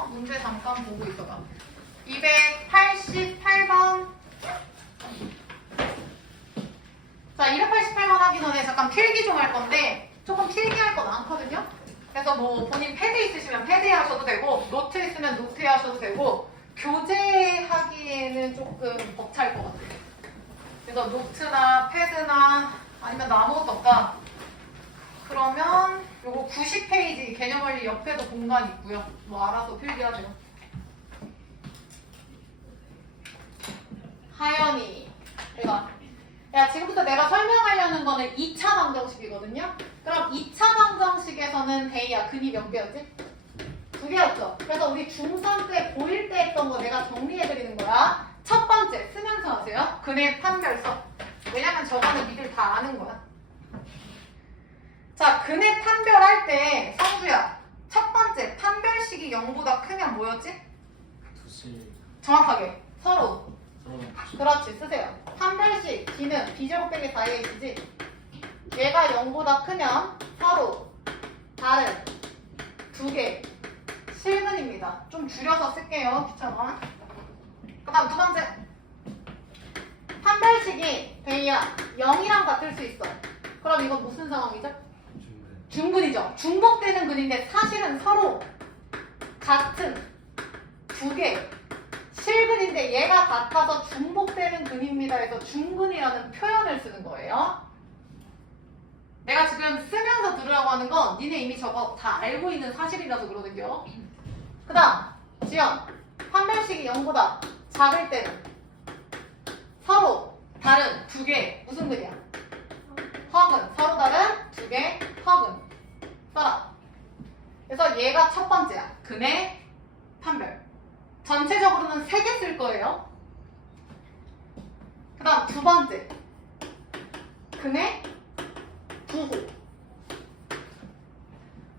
있어. 문제 잠깐 보고 있어봐. 288번. 자, 288번 하기 전에 잠깐 필기 좀 할 건데 조금 필기할 거 많거든요. 그래서 뭐 본인 패드 있으시면 패드에 하셔도 되고 노트 있으면 노트에 하셔도 되고 교재하기에는 조금 벅찰 것 같아요. 그래서 노트나 패드나 아니면 아무것도 없다. 그러면 요거 90페이지 개념원리 옆에도 공간 있고요. 뭐 알아서 필기하세요. 하연이 야 지금부터 내가 설명하려는 거는 2차 방정식이거든요. 그럼 2차 방정식에서는 데이야 근이 몇 개였지? 2개였죠. 그래서 우리 중3 때 고1 때 했던 거 내가 정리해드리는 거야. 첫 번째 쓰면서 하세요. 근의 판별서. 왜냐면 저거는 니들 다 아는 거야. 자, 근의 판별할 때 성주야 첫 번째 판별식이 0보다 크면 뭐였지? 정확하게 서로 그렇지 쓰세요. 판별식 B는 B제곱 빼기 4AX지. 얘가 0보다 크면 서로 다른 두 개 실근입니다. 좀 줄여서 쓸게요. 귀찮아. 그 다음 두 번째 판별식이 데이야 0이랑 같을 수 있어. 그럼 이건 무슨 상황이죠? 중근이죠. 중복되는 근인데 사실은 서로 같은 두 개 실근인데 얘가 같아서 중복되는 근입니다 해서 중근이라는 표현을 쓰는 거예요. 내가 지금 쓰면서 들으라고 하는 건 니네 이미 저거 다 알고 있는 사실이라서 그러는겨. 그 다음 지연 판별식이 0보다 작을 때는 서로 다른 두 개 무슨 근이야? 허근. 서로 다른 두 개 허근. 써라. 그래서 얘가 첫 번째야. 근의 판별. 전체적으로는 3개 쓸 거예요. 그 다음 두 번째 근의 부호.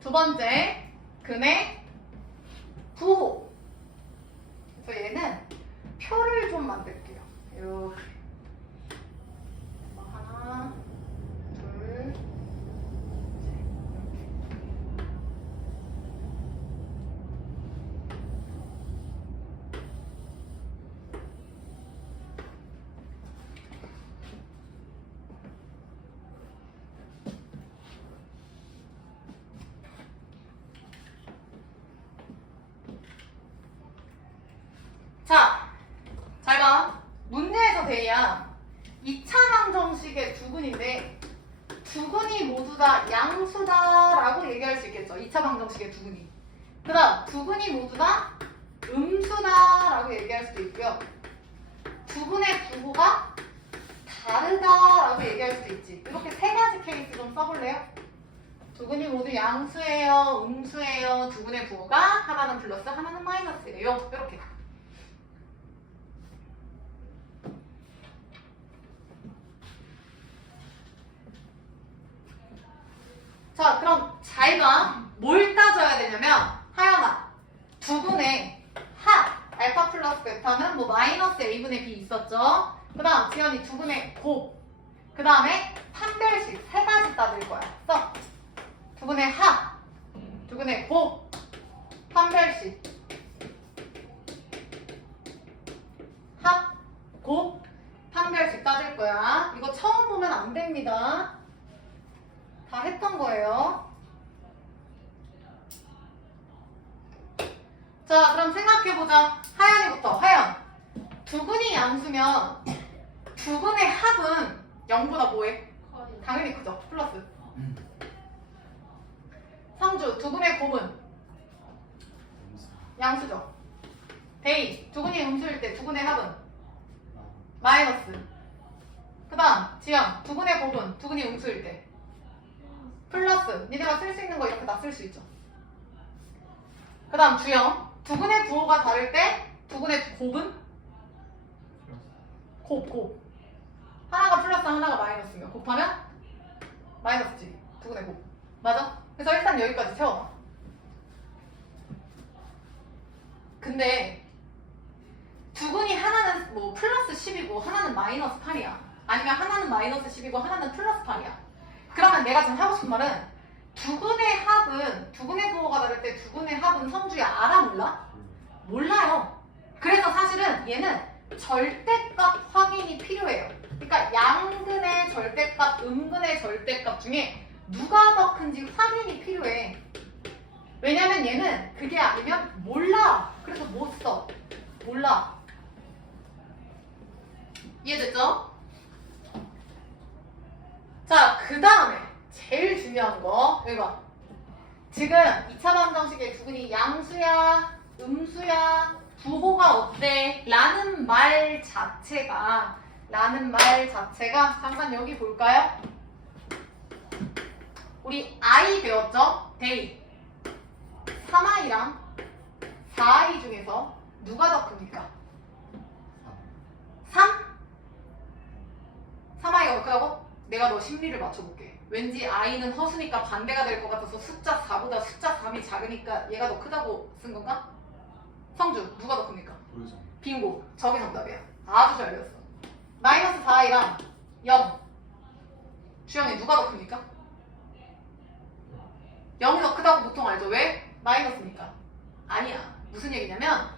두 번째 근의 부호. 그래서 얘는 표를 좀 만들게요. 이렇게 하나 둘 자, 잘 봐. 문제에서 데이야 2차 방정식의 두근인데 두근이 모두 다 양수다라고 얘기할 수 있겠죠. 2차 방정식의 두근이. 그 다음 두근이 모두 다 음수다라고 얘기할 수도 있고요. 두근의 부호가 다르다라고 얘기할 수도 있지. 이렇게 3가지 케이스 좀 써볼래요? 두근이 모두 양수예요, 음수예요. 두근의 부호가 하나는 플러스, 하나는 마이너스예요. 이렇게. 자, 그럼 잘 봐. 뭘 따져야 되냐면 하연아, 두근의 합 알파 플러스 베타는 뭐 마이너스 a분의 b 있었죠. 그 다음 지연이 두근의 곱. 그 다음에 판별식 3가지 따질 거야. 써. 두근의 합, 두근의 곱, 판별식. 합, 곱, 판별식 따질 거야. 이거 처음 보면 안 됩니다. 다 했던 거예요. 자, 그럼 생각해보자. 하연이부터. 하연. 두근이 양수면 두근의 합은 0보다 뭐해? 당연히 크죠. 플러스. 성주. 두근의 곱은? 양수죠. 데이. 두근이 음수일 때 두근의 합은? 마이너스. 그 다음 지연. 두근의 곱은? 두근이 음수일 때? 플러스. 니네가 쓸 수 있는 거 이렇게 다 쓸 수 있죠. 그 다음 주영. 두근의 부호가 다를 때 두근의 곱은? 곱. 하나가 플러스 하나가 마이너스인가? 곱하면? 마이너스지. 두근의 곱. 맞아? 그래서 일단 여기까지 채워봐. 근데 두근이 하나는 뭐 플러스 10이고 하나는 마이너스 8이야. 아니면 하나는 마이너스 10이고 하나는 플러스 8이야. 그러면 내가 지금 하고 싶은 말은 두근의 합은 두근의 부호가 다를 때 두근의 합은 성주야 알아 몰라? 몰라요. 그래서 사실은 얘는 절대값 확인이 필요해요. 그러니까 양근의 절대값, 음근의 절대값 중에 누가 더 큰지 확인이 필요해. 왜냐면 얘는 그게 아니면 몰라. 그래서 못 써. 몰라. 이해됐죠? 자, 그 다음에 제일 중요한 거 여기 봐. 지금 2차 방정식의 두근이 양수야, 음수야, 부호가 어때? 라는 말 자체가 잠깐 여기 볼까요? 우리 I 배웠죠? 데이 3i랑 4i 중에서 누가 더 큽니까? 3? 3i가 더 크다고? 내가 너 심리를 맞춰볼게. 왠지 i는 허수니까 반대가 될 것 같아서 숫자 4보다 숫자 3이 작으니까 얘가 더 크다고 쓴 건가? 성주, 누가 더 큽니까? 모르죠. 빙고, 저게 정답이야. 아주 잘 배웠어. 마이너스 4i랑 0. 주영이 누가 더 큽니까? 0이 더 크다고 보통 알죠? 왜? 마이너스니까. 아니야. 무슨 얘기냐면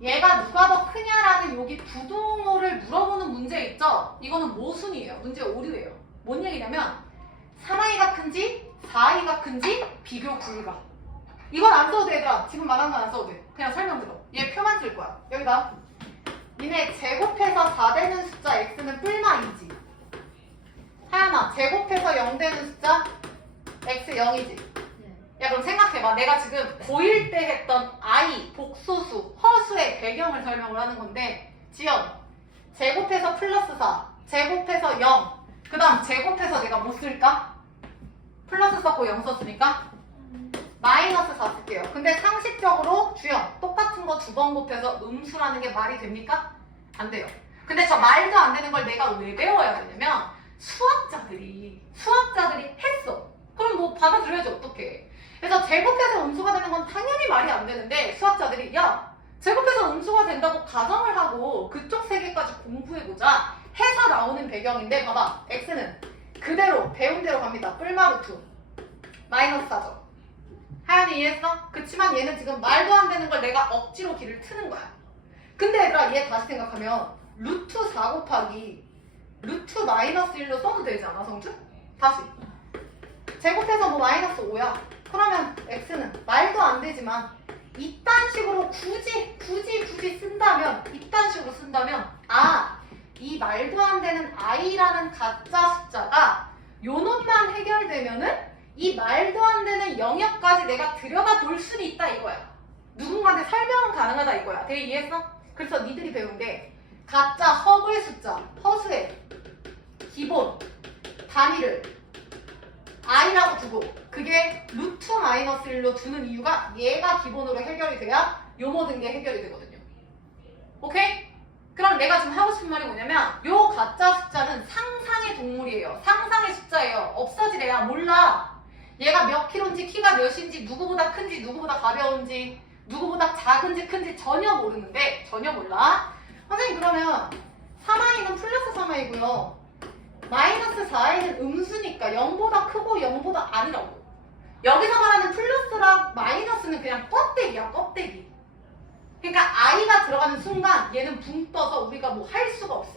얘가 누가 더 크냐라는 여기 부동어를 물어보는 문제 있죠? 이거는 모순이에요. 문제 오류예요. 뭔 얘기냐면 3i가 큰지 4i가 큰지 비교 불가. 이건 안 써도 돼, 얘들아. 지금 말하는 건 안 써도 돼. 그냥 설명 들어. 얘 표만 쓸 거야. 여기다. 니네 제곱해서 4 되는 숫자 x는 뿔마 2지. 하연아, 제곱해서 0 되는 숫자 x 0이지. 야, 그럼 생각해봐. 내가 지금 고1 때 했던 I, 복소수, 허수의 배경을 설명을 하는 건데 지연, 제곱해서 플러스 4, 제곱해서 0, 그 다음 제곱해서 내가 뭐 쓸까? 플러스 썼고 0 썼으니까 마이너스 4 쓸게요. 근데 상식적으로 주연, 똑같은 거 두 번 곱해서 음수라는 게 말이 됩니까? 안 돼요. 근데 저 말도 안 되는 걸 내가 왜 배워야 되냐면 수학자들이 했어. 그럼 뭐 받아들여야지 어떡해. 그래서 제곱해서 음수가 되는 건 당연히 말이 안 되는데 수학자들이 야, 제곱해서 음수가 된다고 가정을 하고 그쪽 세계까지 공부해보자 해서 나오는 배경인데 봐봐. x는 그대로 배운 대로 갑니다. 뿔마루트 마이너스 4죠. 하연이 이해했어? 그치만 얘는 지금 말도 안 되는 걸 내가 억지로 길을 트는 거야. 근데 얘들아 얘 다시 생각하면 루트 4 곱하기 루트 마이너스 1로 써도 되지 않아 성주? 다시 제곱해서 뭐 마이너스 5야. 그러면 x는 말도 안 되지만 이딴 식으로 굳이 쓴다면 이딴 식으로 쓴다면 이 말도 안 되는 i라는 가짜 숫자가 요 놈만 해결되면은 이 말도 안 되는 영역까지 내가 들여다볼 수는 있다 이거야. 누군가한테 설명은 가능하다 이거야. 되게 이해했어? 그래서 니들이 배운 게 가짜 허브의 숫자, 허수의 기본 단위를 i라고 두고 그게 루트 마이너스 1로 두는 이유가 얘가 기본으로 해결이 돼야 요 모든 게 해결이 되거든요. 오케이? 그럼 내가 지금 하고 싶은 말이 뭐냐면 요 가짜 숫자는 상상의 동물이에요. 상상의 숫자예요. 없어지래야 몰라. 얘가 몇 킬로인지 키가 몇인지 누구보다 큰지 누구보다 가벼운지 누구보다 작은지 큰지 전혀 모르는데 전혀 몰라. 선생님 그러면 3i는 플러스 3i고요. 마이너스 4i는 음수니까 0보다 크고 0보다 아니라고. 여기서 말하는 플러스랑 마이너스는 그냥 껍데기야, 껍데기. 그러니까 i가 들어가는 순간 얘는 붕 떠서 우리가 뭐 할 수가 없어.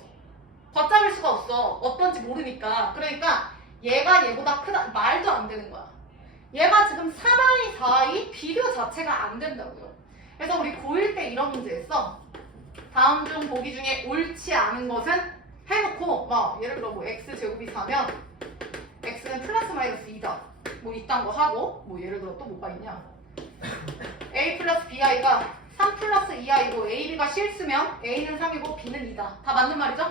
걷잡을 수가 없어. 어떤지 모르니까. 그러니까 얘가 얘보다 크다. 말도 안 되는 거야. 얘가 지금 3i, 4i 비교 자체가 안 된다고요. 그래서 우리 고1 때 이런 문제 했어. 다음 중 보기 중에 옳지 않은 것은 해놓고 막 예를 들어 뭐 x제곱이 4면 x는 플러스 마이너스 2다 뭐 이딴 거 하고 뭐 예를 들어 또 뭐가 있냐 a 플러스 bi가 3 플러스 2i고 a, b가 실수면 a는 3이고 b는 2다 다 맞는 말이죠?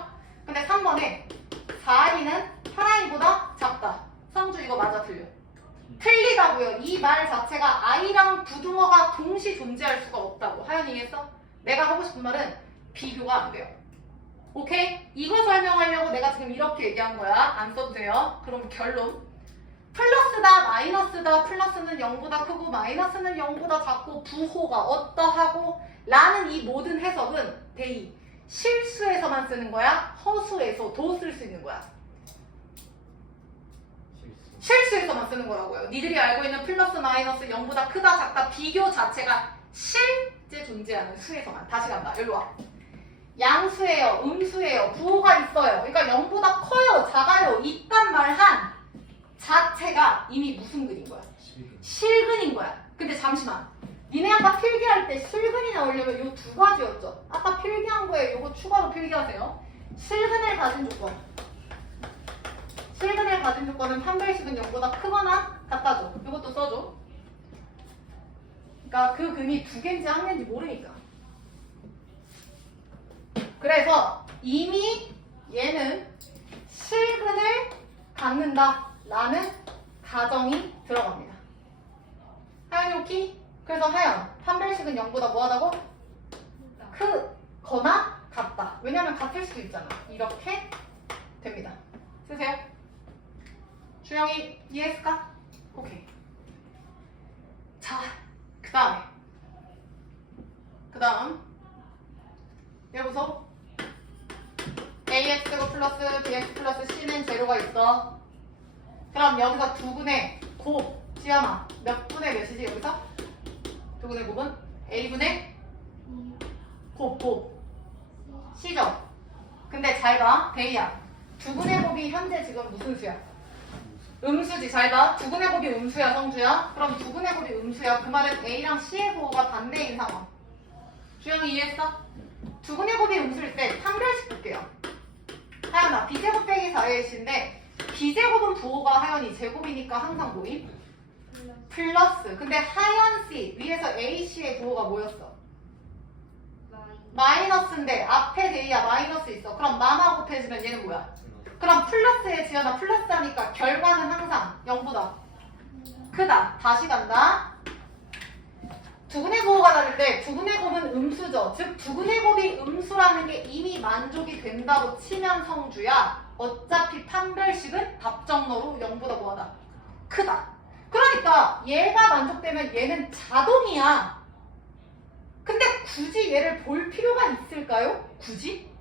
근데 3번에 4i는 8i보다 작다. 성주 이거 맞아 틀려? 틀리다고요. 이 말 자체가 i랑 부등어가 동시 존재할 수가 없다고. 하연이 이해했어? 내가 하고 싶은 말은 비교가 안 돼요. 오케이? 이거 설명하려고 내가 지금 이렇게 얘기한 거야. 안 써도 돼요. 그럼 결론. 플러스다, 마이너스다, 플러스는 0보다 크고 마이너스는 0보다 작고 부호가 어떠하고 라는 이 모든 해석은 대이 실수에서만 쓰는 거야? 허수에서도 쓸 수 있는 거야? 실수에서만 쓰는 거라고요. 니들이 알고 있는 플러스 마이너스 0보다 크다 작다 비교 자체가 실제 실제 존재하는 수에서만. 다시 간다. 여기 와. 양수예요, 음수예요, 부호가 있어요. 그러니까 0보다 커요, 작아요. 이딴 말한 자체가 이미 무슨 근인 거야? 실근인 거야. 근데 잠시만. 니네 아까 필기할 때 실근이 나오려면 요 두 가지였죠. 아까 필기한 거에 요거 추가로 필기하세요. 실근을 가진 조건. 실근을 가진 조건은 판별식은 0보다 크거나 같다죠. 이것도 써줘. 그러니까 그 근이 두 개인지 한 개인지 모르니까. 그래서 이미 얘는 실근을 갖는다 라는 가정이 들어갑니다. 하연이 오키? 그래서 하연, 판별식은 0보다 뭐하다고? 크거나 같다. 왜냐면 같을 수도 있잖아. 이렇게 됩니다. 쓰세요. 주영이 이해했을까? 오케이. 자, 그 다음 여기서 AX제곱 플러스 BX 플러스 C는 제로가 있어. 그럼 여기서 두분의 곱, 지연아 몇 분의 몇이지 여기서? 두분의 곱은? A분의 곱 C죠? 근데 잘 봐, 데이야. 두분의 곱이 현재 지금 무슨 수야? 음수지. 잘 봐. 두분의 곱이 음수야, 성주야. 그럼 두분의 곱이 음수야. 그 말은 A랑 C의 부호가 반대인 상황. 주영이 이해했어? 두분의 곱이 음수일 때 판별식 볼게요. 하연아, B제곱 빼기 4AC인데 B제곱은 부호가 하연이 제곱이니까 항상 뭐임? 플러스. 근데 하연 C 위에서 AC의 부호가 뭐였어? 마이너스인데 앞에 데이야 마이너스 있어. 그럼 마마 곱해주면 얘는 뭐야? 그럼 플러스에 지어나 플러스 하니까 결과는 항상 0보다 크다. 다시 간다. 두근의 부호가 다를 때 두근의 곱은 음수죠. 즉 두근의 곱이 음수라는 게 이미 만족이 된다고 치면 성주야. 어차피 판별식은 답정너로 0보다 뭐하다? 크다. 그러니까 얘가 만족되면 얘는 자동이야. 근데 굳이 얘를 볼 필요가 있을까요? 굳이?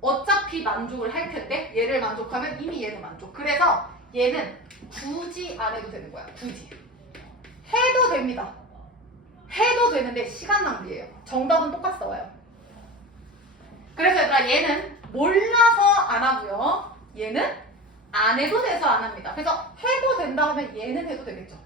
어차피 만족을 할 텐데 얘를 만족하면 이미 얘는 만족. 그래서 얘는 굳이 안 해도 되는 거야. 굳이. 해도 됩니다. 해도 되는데 시간 낭비예요. 정답은 똑같이 나와요. 그래서 얘들아 얘는 몰라서 안 하고요. 얘는 안 해도 돼서 안 합니다. 그래서 해도 된다 하면 얘는 해도 되겠죠.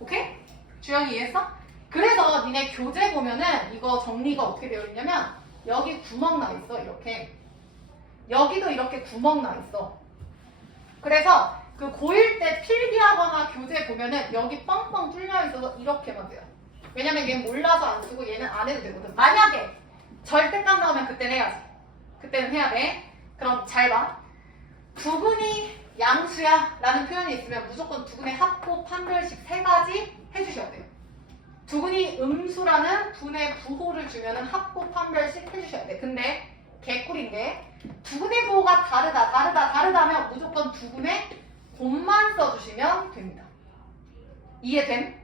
오케이? 주영이 이해했어? 그래서 니네 교재 보면은 이거 정리가 어떻게 되어 있냐면 여기 구멍 나 있어. 이렇게. 여기도 이렇게 구멍 나 있어. 그래서 그 고1 때 필기하거나 교재 보면은 여기 뻥뻥 뚫려 있어서 이렇게만 돼요. 왜냐면 얘는 몰라서 안 쓰고 얘는 안 해도 되거든. 만약에 절대값 나오면 그때는 해야지. 그때는 해야 돼. 그럼 잘 봐. 두근이 양수야 라는 표현이 있으면 무조건 두근의 합곱, 판별식 세 가지 해주셔야 돼요. 두근이 음수라는 분의 부호를 주면은 합곱, 판별식 해주셔야 돼. 근데 개꿀인 게 두근의 부호가 다르다면 무조건 두근의 곱만 써주시면 됩니다. 이해됨?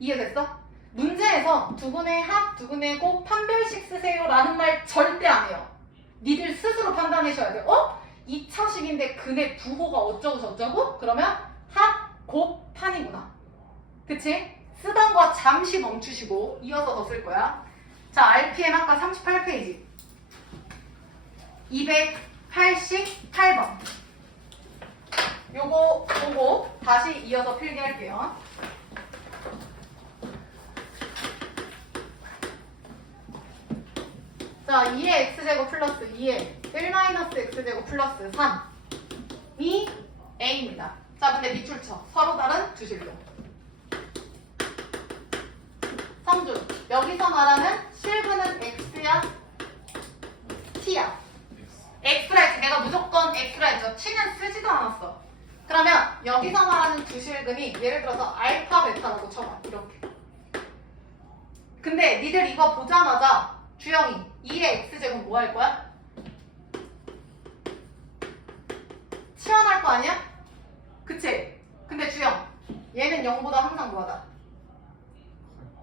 이해됐어? 문제에서 두근의 합, 두근의 곱, 판별식 쓰세요 라는 말 절대 안 해요. 니들 스스로 판단하셔야 돼요. 2차식인데 근의 부호가 어쩌고 저쩌고? 그러면 합, 곱, 판이구나. 그치? 쓰던 거 잠시 멈추시고 이어서 더 쓸 거야. 자, RPM 아까 38페이지 288번 요거 보고 다시 이어서 필기할게요. 자, 2의 x제곱 플러스 2의 1-x제곱 플러스 3이 a입니다. 자, 근데 밑줄 쳐. 서로 다른 두 실로. 성준, 여기서 말하는 실근은 x야? t야? x라 했지. 내가 무조건 x라 했죠. t는 쓰지도 않았어. 그러면 여기서 말하는 두 실근이 예를 들어서 알파, 베타라고 쳐봐. 이렇게. 근데 니들 이거 보자마자 주영이 2의 x제곱 뭐 할 거야? 치환할 거 아니야? 그치? 근데 주영 얘는 0보다 항상 뭐하다?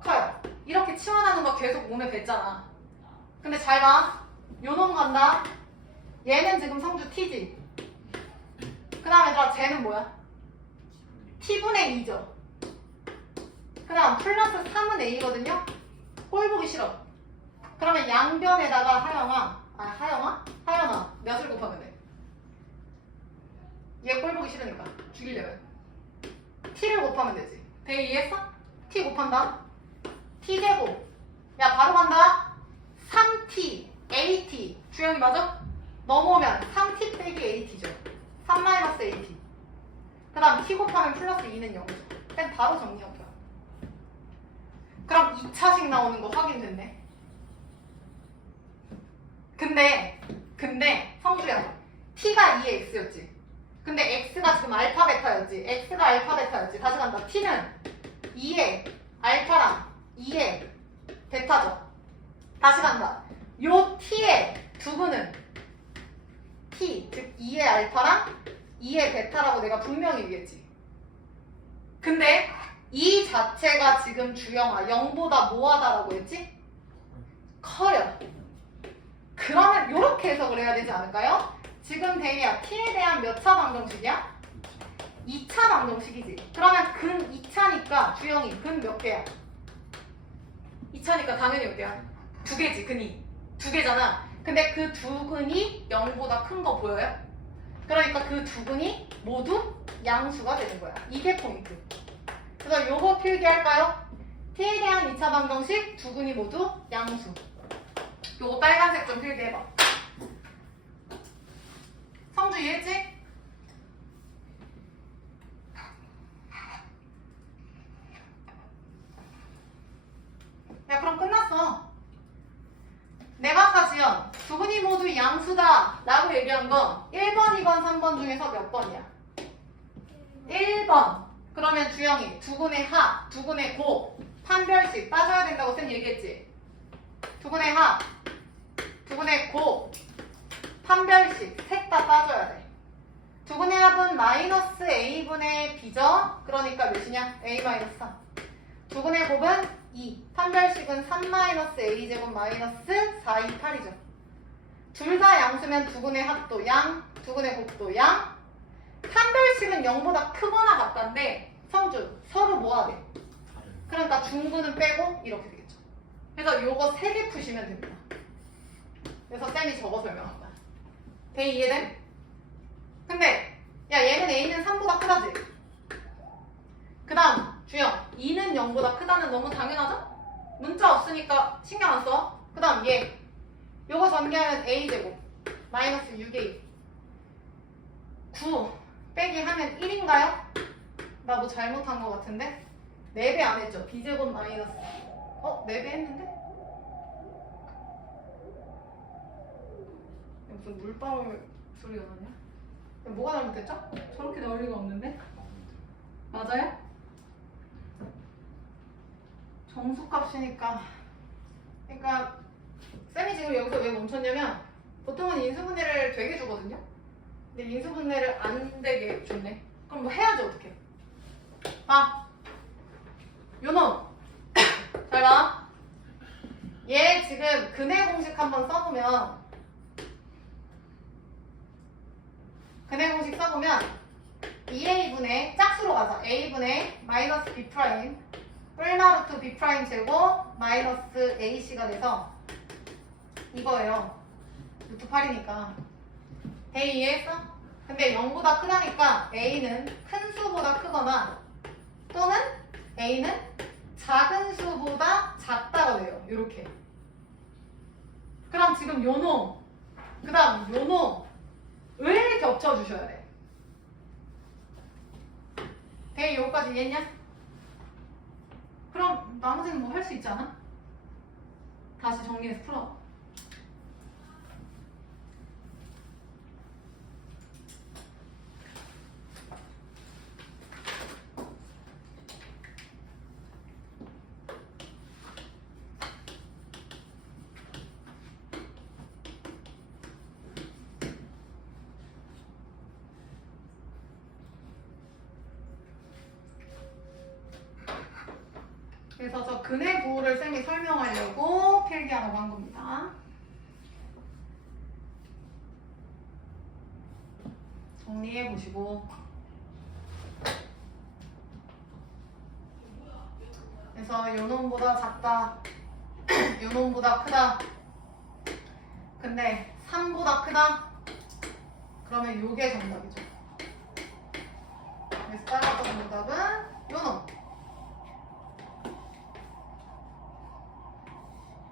커요. 이렇게 치환하는 거 계속 몸에 뱉잖아. 근데 잘 봐. 요놈 간다. 얘는 지금 성주 t지. 그 다음 얘들아 쟤는 뭐야? t분의 2죠. 그 다음 플러스 3은 a거든요. 꼴 보기 싫어. 그러면 양변에다가 하영아 몇을 곱하면 돼? 얘 꼴 보기 싫으니까 죽이려면 t를 곱하면 되지. 되게 이해했어? t 곱한다. t제곱. 야 바로 간다. 3t at. 주영이 맞아? 넘어오면 3t 빼기 at죠. 3-at. 그 다음 t 곱하면 플러스 2는 0이죠. 그럼 바로 정리할게요. 그럼 2차식 나오는 거 확인됐네. 근데 성주야, t가 2의 x였지. 근데 x가 지금 알파 베타였지. x가 알파 베타였지. 다시 간다. t는 2의 알파랑 2의 베타죠. 다시 간다. 요 t의 두근은 t, 즉 2의 알파랑 2의 베타라고 내가 분명히 얘기했지. 근데 이 자체가 지금 주영아 0보다 뭐하다라고 했지? 커요. 그러면 이렇게 해석을 해야 되지 않을까요? 지금 대리야 t에 대한 몇 차 방정식이야? 2차 방정식이지. 그러면 근 2차니까 주영이 근 몇 개야? 2차니까 당연히 몇 개야? 2개지. 근이 2개잖아. 근데 그 두 근이 0보다 큰 거 보여요? 그러니까 그 두 근이 모두 양수가 되는 거야. 이게 포인트. 그래서 요거 필기할까요? t에 대한 2차 방정식 두 근이 모두 양수. 요거 빨간색 좀 필기해봐. 성주 이해했지? 야 그럼 끝났어. 내가 아까 지연 두 근이 모두 양수다 라고 얘기한 건 1번, 2번, 3번 중에서 몇 번이야? 1번. 그러면 주영이 두 근의 합, 두 근의 곱, 판별식 따져야 된다고 쌤 얘기했지? 두 근의 합, 두 근의 곱, 판별식 셋 다 따져야 돼. 두 근의 합은 마이너스 a분의 b죠? 그러니까 몇이냐? a 마이너스 3. 두 근의 곱은 2. 판별식은 3 마이너스 a제곱 마이너스 4, 2, 8이죠. 둘 다 양수면 두 근의 합도 양, 두 근의 곱도 양. 판별식은 0보다 크거나 같다인데 성주 서로 뭐하대? 그러니까 중근은 빼고 이렇게 되겠죠. 그래서 요거 3개 푸시면 됩니다. 그래서 쌤이 저거 설명한 거야. 대 이해돼? 근데 야 얘는 a는 3보다 크다지? 그 다음 주영 2는 0보다 크다는 너무 당연하죠? 문자 없으니까 신경 안 써. 그 다음 얘 요거 전개하면 a제곱 마이너스 6a 9 빼기 하면 1인가요? 나 뭐 잘못한 거 같은데? 4배 안 했죠? b제곱 마이너스 4배 했는데? 무슨 물방울 소리가 나냐? 뭐가 잘못됐죠? 저렇게 나올 리가 없는데? 맞아요? 정수값이니까. 그러니까 쌤이 지금 여기서 왜 멈췄냐면 보통은 인수분해를 되게 주거든요? 근데 인수분해를 안 되게 줬네. 그럼 뭐 해야지 어떡해. 요놈 잘 봐. 얘 지금 근해 공식 한번 써보면 근해 공식 써보면 2a분의 짝수로 가자. a분의 마이너스 b 프라임 뿔마루트 b 프라임 제곱 마이너스 ac가 돼서 이거예요. 루트 8이니까. a 이해했어? 근데 0보다 크다니까 a는 큰 수보다 크거나 또는 a는 작은 수보다 작다가 돼요. 이렇게. 그럼 지금 요놈 그 다음 요놈을 겹쳐주셔야 돼. 대 요까지 이해했냐? 그럼 나머지는 뭐 할 수 있지 않아? 다시 정리해서 풀어. 그래서 저 근해 부호를 쌤이 설명하려고 필기하라고 한 겁니다. 정리해 보시고. 그래서 요놈보다 작다. 요 놈보다 크다. 근데 3보다 크다? 그러면 요게 정답이죠. 그래서 따라서 정답은 요 놈.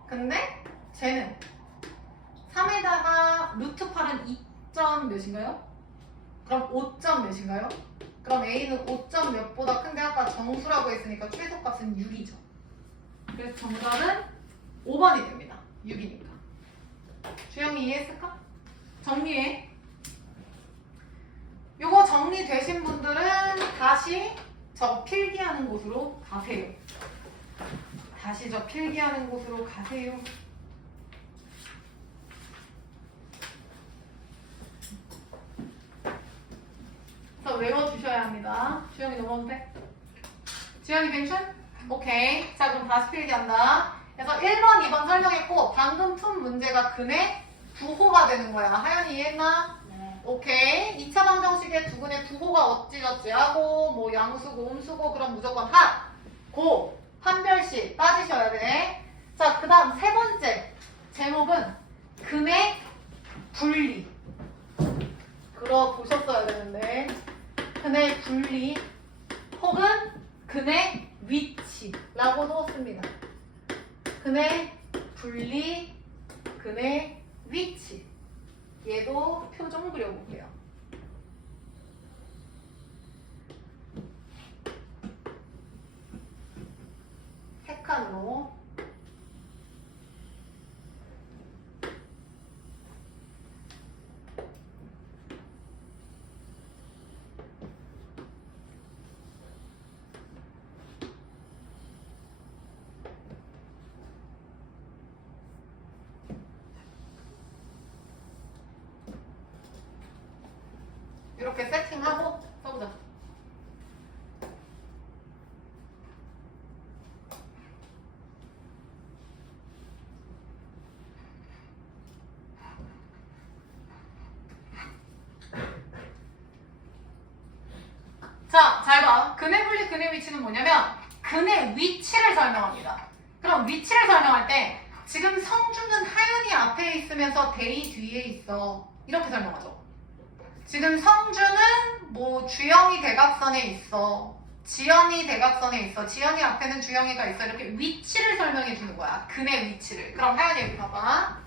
근데 쟤는 3에다가 루트 8은 2점 몇인가요? 그럼 5점 몇인가요? 그럼 A는 5점 몇보다 큰데 아까 정수라고 했으니까 최소값은 6이죠. 그래서 정답은 5번이 됩니다. 6이니까. 주영이 이해했을까? 정리해. 요거 정리되신 분들은 다시 저 필기하는 곳으로 가세요. 다시 저 필기하는 곳으로 가세요. 그래서 외워주셔야 합니다. 주영이 넘어도 돼? 주영이 괜찮? 오케이. 자, 그럼 다시 필기한다. 그래서 1번, 2번 설명했고 방금 푼 문제가 근의 부호가 되는 거야. 하연이 이해했나? 네. 오케이. 2차 방정식의 두 근의 부호가 어찌저찌하고 뭐 양수고 음수고 그럼 무조건 하, 고, 판별식 따지셔야 돼. 자, 그 다음 세 번째 제목은 근의 분리. 들어보셨어야 되는데 근의 분리 혹은 근의 위치라고도 씁니다. 근의 분리, 근의 위치. 얘도 표정 그려볼게요. 색칸으로. 이렇게 세팅하고 써보자. 자, 잘 봐. 근의 분리, 근의 위치는 뭐냐면 근의 위치를 설명합니다. 그럼 위치를 설명할 때 지금 성주는 하연이 앞에 있으면서 대리 뒤에 있어. 이렇게 설명하죠. 지금 성주는 뭐 주영이 대각선에 있어. 지연이 대각선에 있어. 지연이 앞에는 주영이가 있어. 이렇게 위치를 설명해 주는 거야. 근의 위치를. 그럼 하연이 여기 봐봐.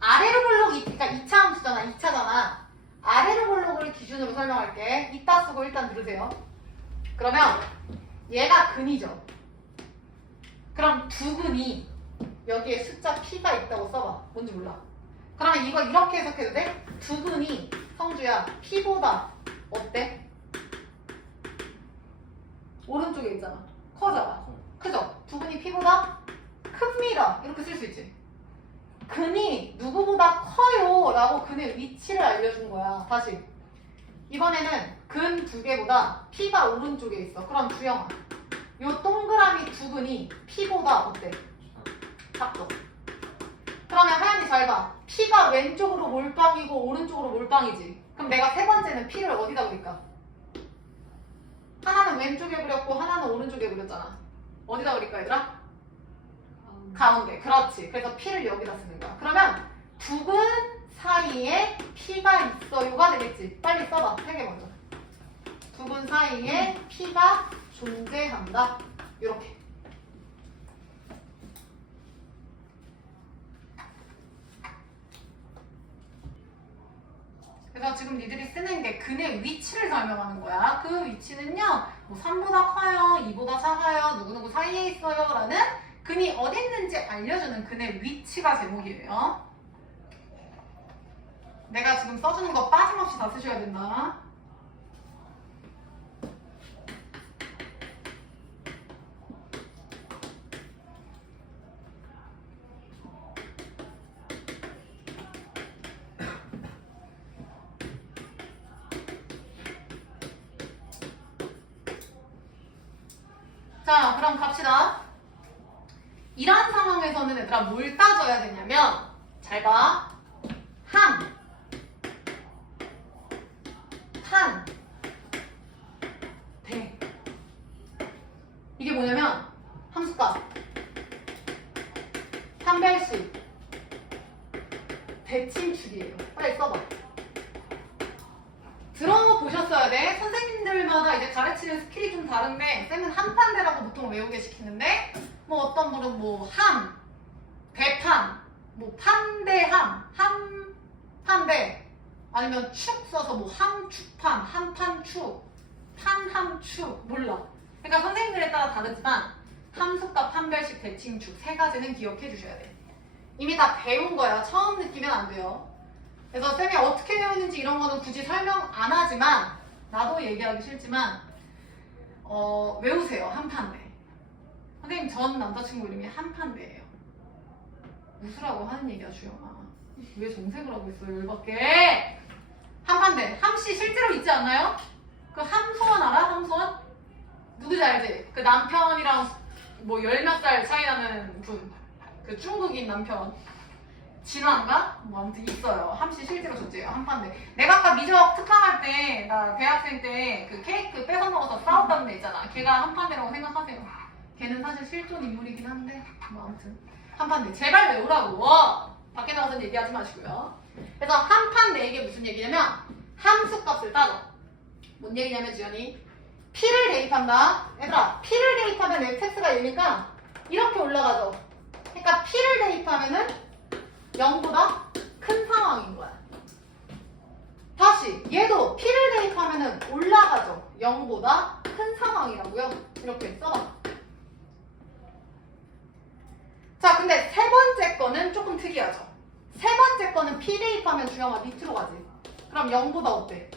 아래로 볼록, 그러니까 2차 함수잖아. 2차잖아. 아래로 볼록을 기준으로 설명할게. 이따 쓰고 일단 들으세요. 그러면 얘가 근이죠. 그럼 두 근이 여기에 숫자 P가 있다고 써봐. 뭔지 몰라. 그러면 이거 이렇게 해석해도 돼? 두 근이 성주야 P보다 어때? 오른쪽에 있잖아. 커잖아. 크죠? 두 근이 P보다 큽니다. 이렇게 쓸 수 있지. 근이 누구보다 커요 라고 근의 위치를 알려준 거야. 다시 이번에는 근 두 개보다 P가 오른쪽에 있어. 그럼 주영아 요 동그라미 두 근이 P보다 어때? 작죠? 그러면 하연이 잘 봐. P가 왼쪽으로 몰빵이고 오른쪽으로 몰빵이지. 그럼 내가 세 번째는 P를 어디다 그릴까? 하나는 왼쪽에 그렸고 하나는 오른쪽에 그렸잖아. 어디다 그릴까 얘들아? 가운데. 그렇지. 그래서 P를 여기다 쓰는 거야. 그러면 두 근 사이에 P가 있어요가 되겠지. 빨리 써봐. 세 개 먼저. 두 근 사이에 P가 존재한다. 이렇게. 그래서 지금 니들이 쓰는 게 근의 위치를 설명하는 거야. 그 위치는요. 뭐 3보다 커요. 2보다 작아요. 누구누구 사이에 있어요. 라는 근이 어디 있는지 알려주는 근의 위치가 제목이에요. 내가 지금 써주는 거 빠짐없이 다 쓰셔야 된다. 자, 그럼 갑시다. 이런 상황에서는 얘들아 뭘 따져야 되냐면 잘 봐. 함, 탄, 대. 이게 뭐냐면 함수값. 판별식 대칭축이에요. 빨리 써봐. 들어보셨어야 돼. 선생님들마다 이제 가르치는 스킬이 좀 다른데 쌤은 한판대라고 보통 외우게 시키는데 뭐 어떤 분은 뭐 함, 대판, 뭐 판대함, 함판대 아니면 축 써서 뭐 함축판, 함판축, 판함축 몰라. 그러니까 선생님들에 따라 다르지만 함수값, 판별식, 대칭축 세 가지는 기억해 주셔야 돼. 이미 다 배운 거야. 처음 느끼면 안 돼요. 그래서 쌤이 어떻게 배우는지 이런 거는 굳이 설명 안 하지만 나도 얘기하기 싫지만 외우세요. 한판대. 선생님 전 남자친구 이름이 한판대예요. 웃으라고 하는 얘기야 주영아. 왜 정색을 하고 있어요 열받게. 한판대. 함씨 실제로 있지 않나요? 그 함소원 알아? 함소원? 누구지 알지? 그 남편이랑 뭐 열 몇 살 차이 나는 분. 그 중국인 남편. 진화인가? 뭐 아무튼 있어요. 함씨 실제로 존재해요. 한판대. 내가 아까 미적 특강할 때 나 대학생 때 그 케이크 뺏어 먹어서 싸웠다는 애 있잖아. 걔가 한판대라고 생각하세요. 걔는 사실 실존 인물이긴 한데 뭐 아무튼 한판대. 제발 외우라고. 밖에 나가서 얘기하지 마시고요. 그래서 한판대 이게 무슨 얘기냐면 함수값을 따져. 뭔 얘기냐면 지연이 P를 대입한다. 얘들아 P를 대입하면 fx가 1니까 이렇게 올라가죠. 그러니까 P를 대입하면은 0보다 큰 상황인 거야. 다시 얘도 P를 대입하면은 올라가죠. 0보다 큰 상황이라고요. 이렇게 써봐. 자, 근데 세 번째 거는 조금 특이하죠. 세 번째 거는 P 대입하면 주영아 밑으로 가지. 그럼 0보다 어때?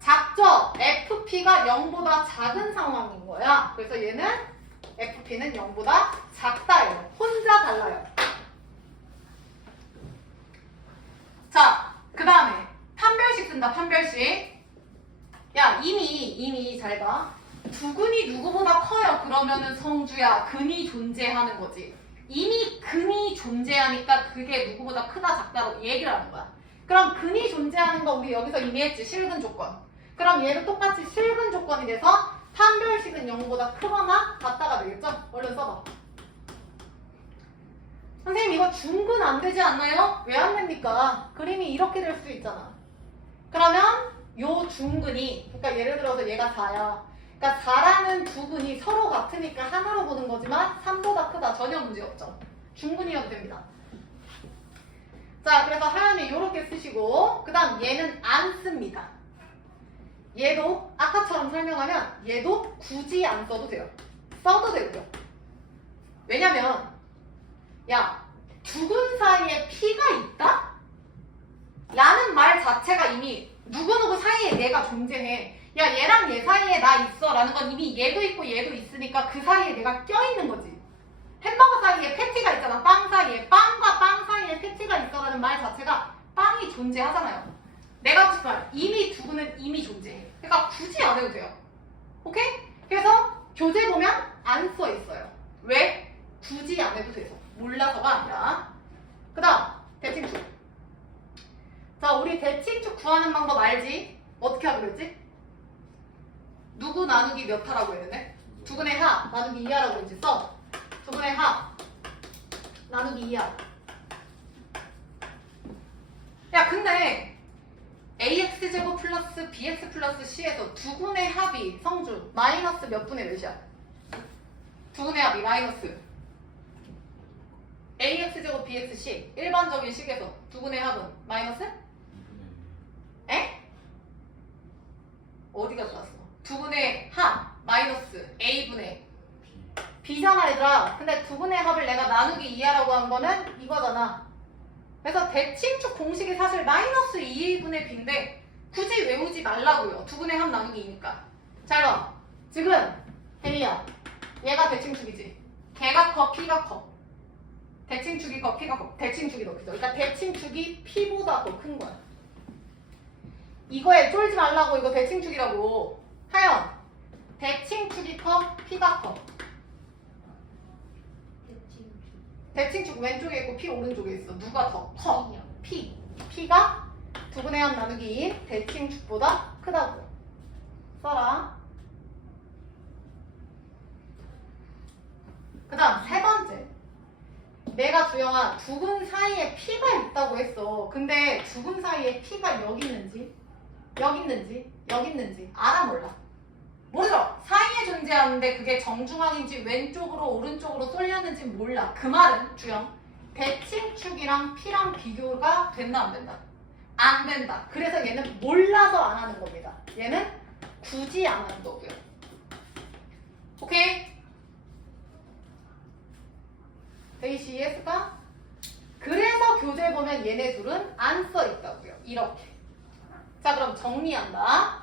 작죠? FP가 0보다 작은 상황인 거야. 그래서 얘는 FP는 0보다 작다예요. 혼자 달라요. 자, 그 다음에 판별식 쓴다. 판별식. 야, 이미 잘 봐. 두근이 누구보다 커요. 그러면은 성주야 근이 존재하는 거지. 이미 근이 존재하니까 그게 누구보다 크다 작다로 얘기를 하는 거야. 그럼 근이 존재하는 거 우리 여기서 이미 했지. 실근 조건. 그럼 얘도 똑같이 실근 조건이 돼서 판별식은 0보다 크거나 같다가 되겠죠? 얼른 써봐. 선생님 이거 중근 안 되지 않나요? 왜 안 됩니까? 그림이 이렇게 될 수 있잖아. 그러면 요 중근이, 그러니까 예를 들어서 얘가 4야. 그러니까 4라는 두 근이 서로 같으니까 하나로 보는 거지만 3보다 크다. 전혀 문제 없죠. 중근이어도 됩니다. 자, 그래서 하연이 요렇게 쓰시고 그 다음 얘는 안 씁니다. 얘도 아까처럼 설명하면 얘도 굳이 안 써도 돼요. 써도 되고요. 왜냐면 야, 두근 사이에 P가 있다? 라는 말 자체가 이미 누구누구 사이에 내가 존재해. 야, 얘랑 얘 사이에 나 있어 라는 건 이미 얘도 있고 얘도 있으니까 그 사이에 내가 껴있는 거지. 햄버거 사이에 패티가 있잖아. 빵 사이에. 빵과 빵 사이에 패티가 있어 라는 말 자체가 빵이 존재하잖아요. 내가 하고 싶은 말, 이미 두근은 이미 존재해. 그러니까 굳이 안 해도 돼요. 오케이? 그래서 교재 보면 안 써 있어요. 왜? 굳이 안 해도 돼서. 몰라서가 아니라. 그 다음 대칭축. 자, 우리 대칭축 구하는 방법 알지? 어떻게 하기로 했지? 누구 나누기 몇 하라고 했는데? 두근의 합 나누기 2하라고 했지. 써. 두근의 합 나누기 2하. 야, 근데 AX제곱 플러스 BX 플러스 C에서 두근의 합이 성주 마이너스 몇 분의 몇이야? 두근의 합이 마이너스 AX제곱 BXC 일반적인 식에서 두근의 합은 마이너스? 에? 어디가 들어왔어? 두근의 합 마이너스 A분의 B잖아 얘들아. 근데 두근의 합을 내가 나누기 2하라고 한 거는 이거잖아. 그래서 대칭축 공식이 사실 마이너스 2분의 B인데 굳이 외우지 말라고요. 두근의 합 나누기 2니까. 잘 봐. 지금 혜리야 얘가 대칭축이지. 걔가 커 P가 커. 대칭축이 커 P가 커. 대칭축이 더 크죠. 그러니까 대칭축이 P보다 더 큰 거야. 이거에 쫄지 말라고. 이거 대칭축이라고. 하연 대칭축이 커 P가 커. 대칭축 왼쪽에 있고 P 오른쪽에 있어. 누가 더 커? P. P가 두분의 합 나누기 2 대칭축보다 크다고. 써라. 그 다음 세 번째. 내가 주영아 두근 사이에 P가 있다고 했어. 근데 두근 사이에 P가 여기 있는지 여기 있는지 여기 있는지 알아 몰라? 모르죠. 사이에 존재하는데 그게 정중앙인지 왼쪽으로 오른쪽으로 쏠렸는지 몰라. 그 말은 주영 대칭축이랑 P랑 비교가 된다 안 된다? 안 된다. 그래서 얘는 몰라서 안 하는 겁니다. 얘는 굳이 안 하는 거고요. 오케이? ACES가 그래서 교재 보면 얘네 둘은 안 써 있다고요. 이렇게. 자, 그럼 정리한다.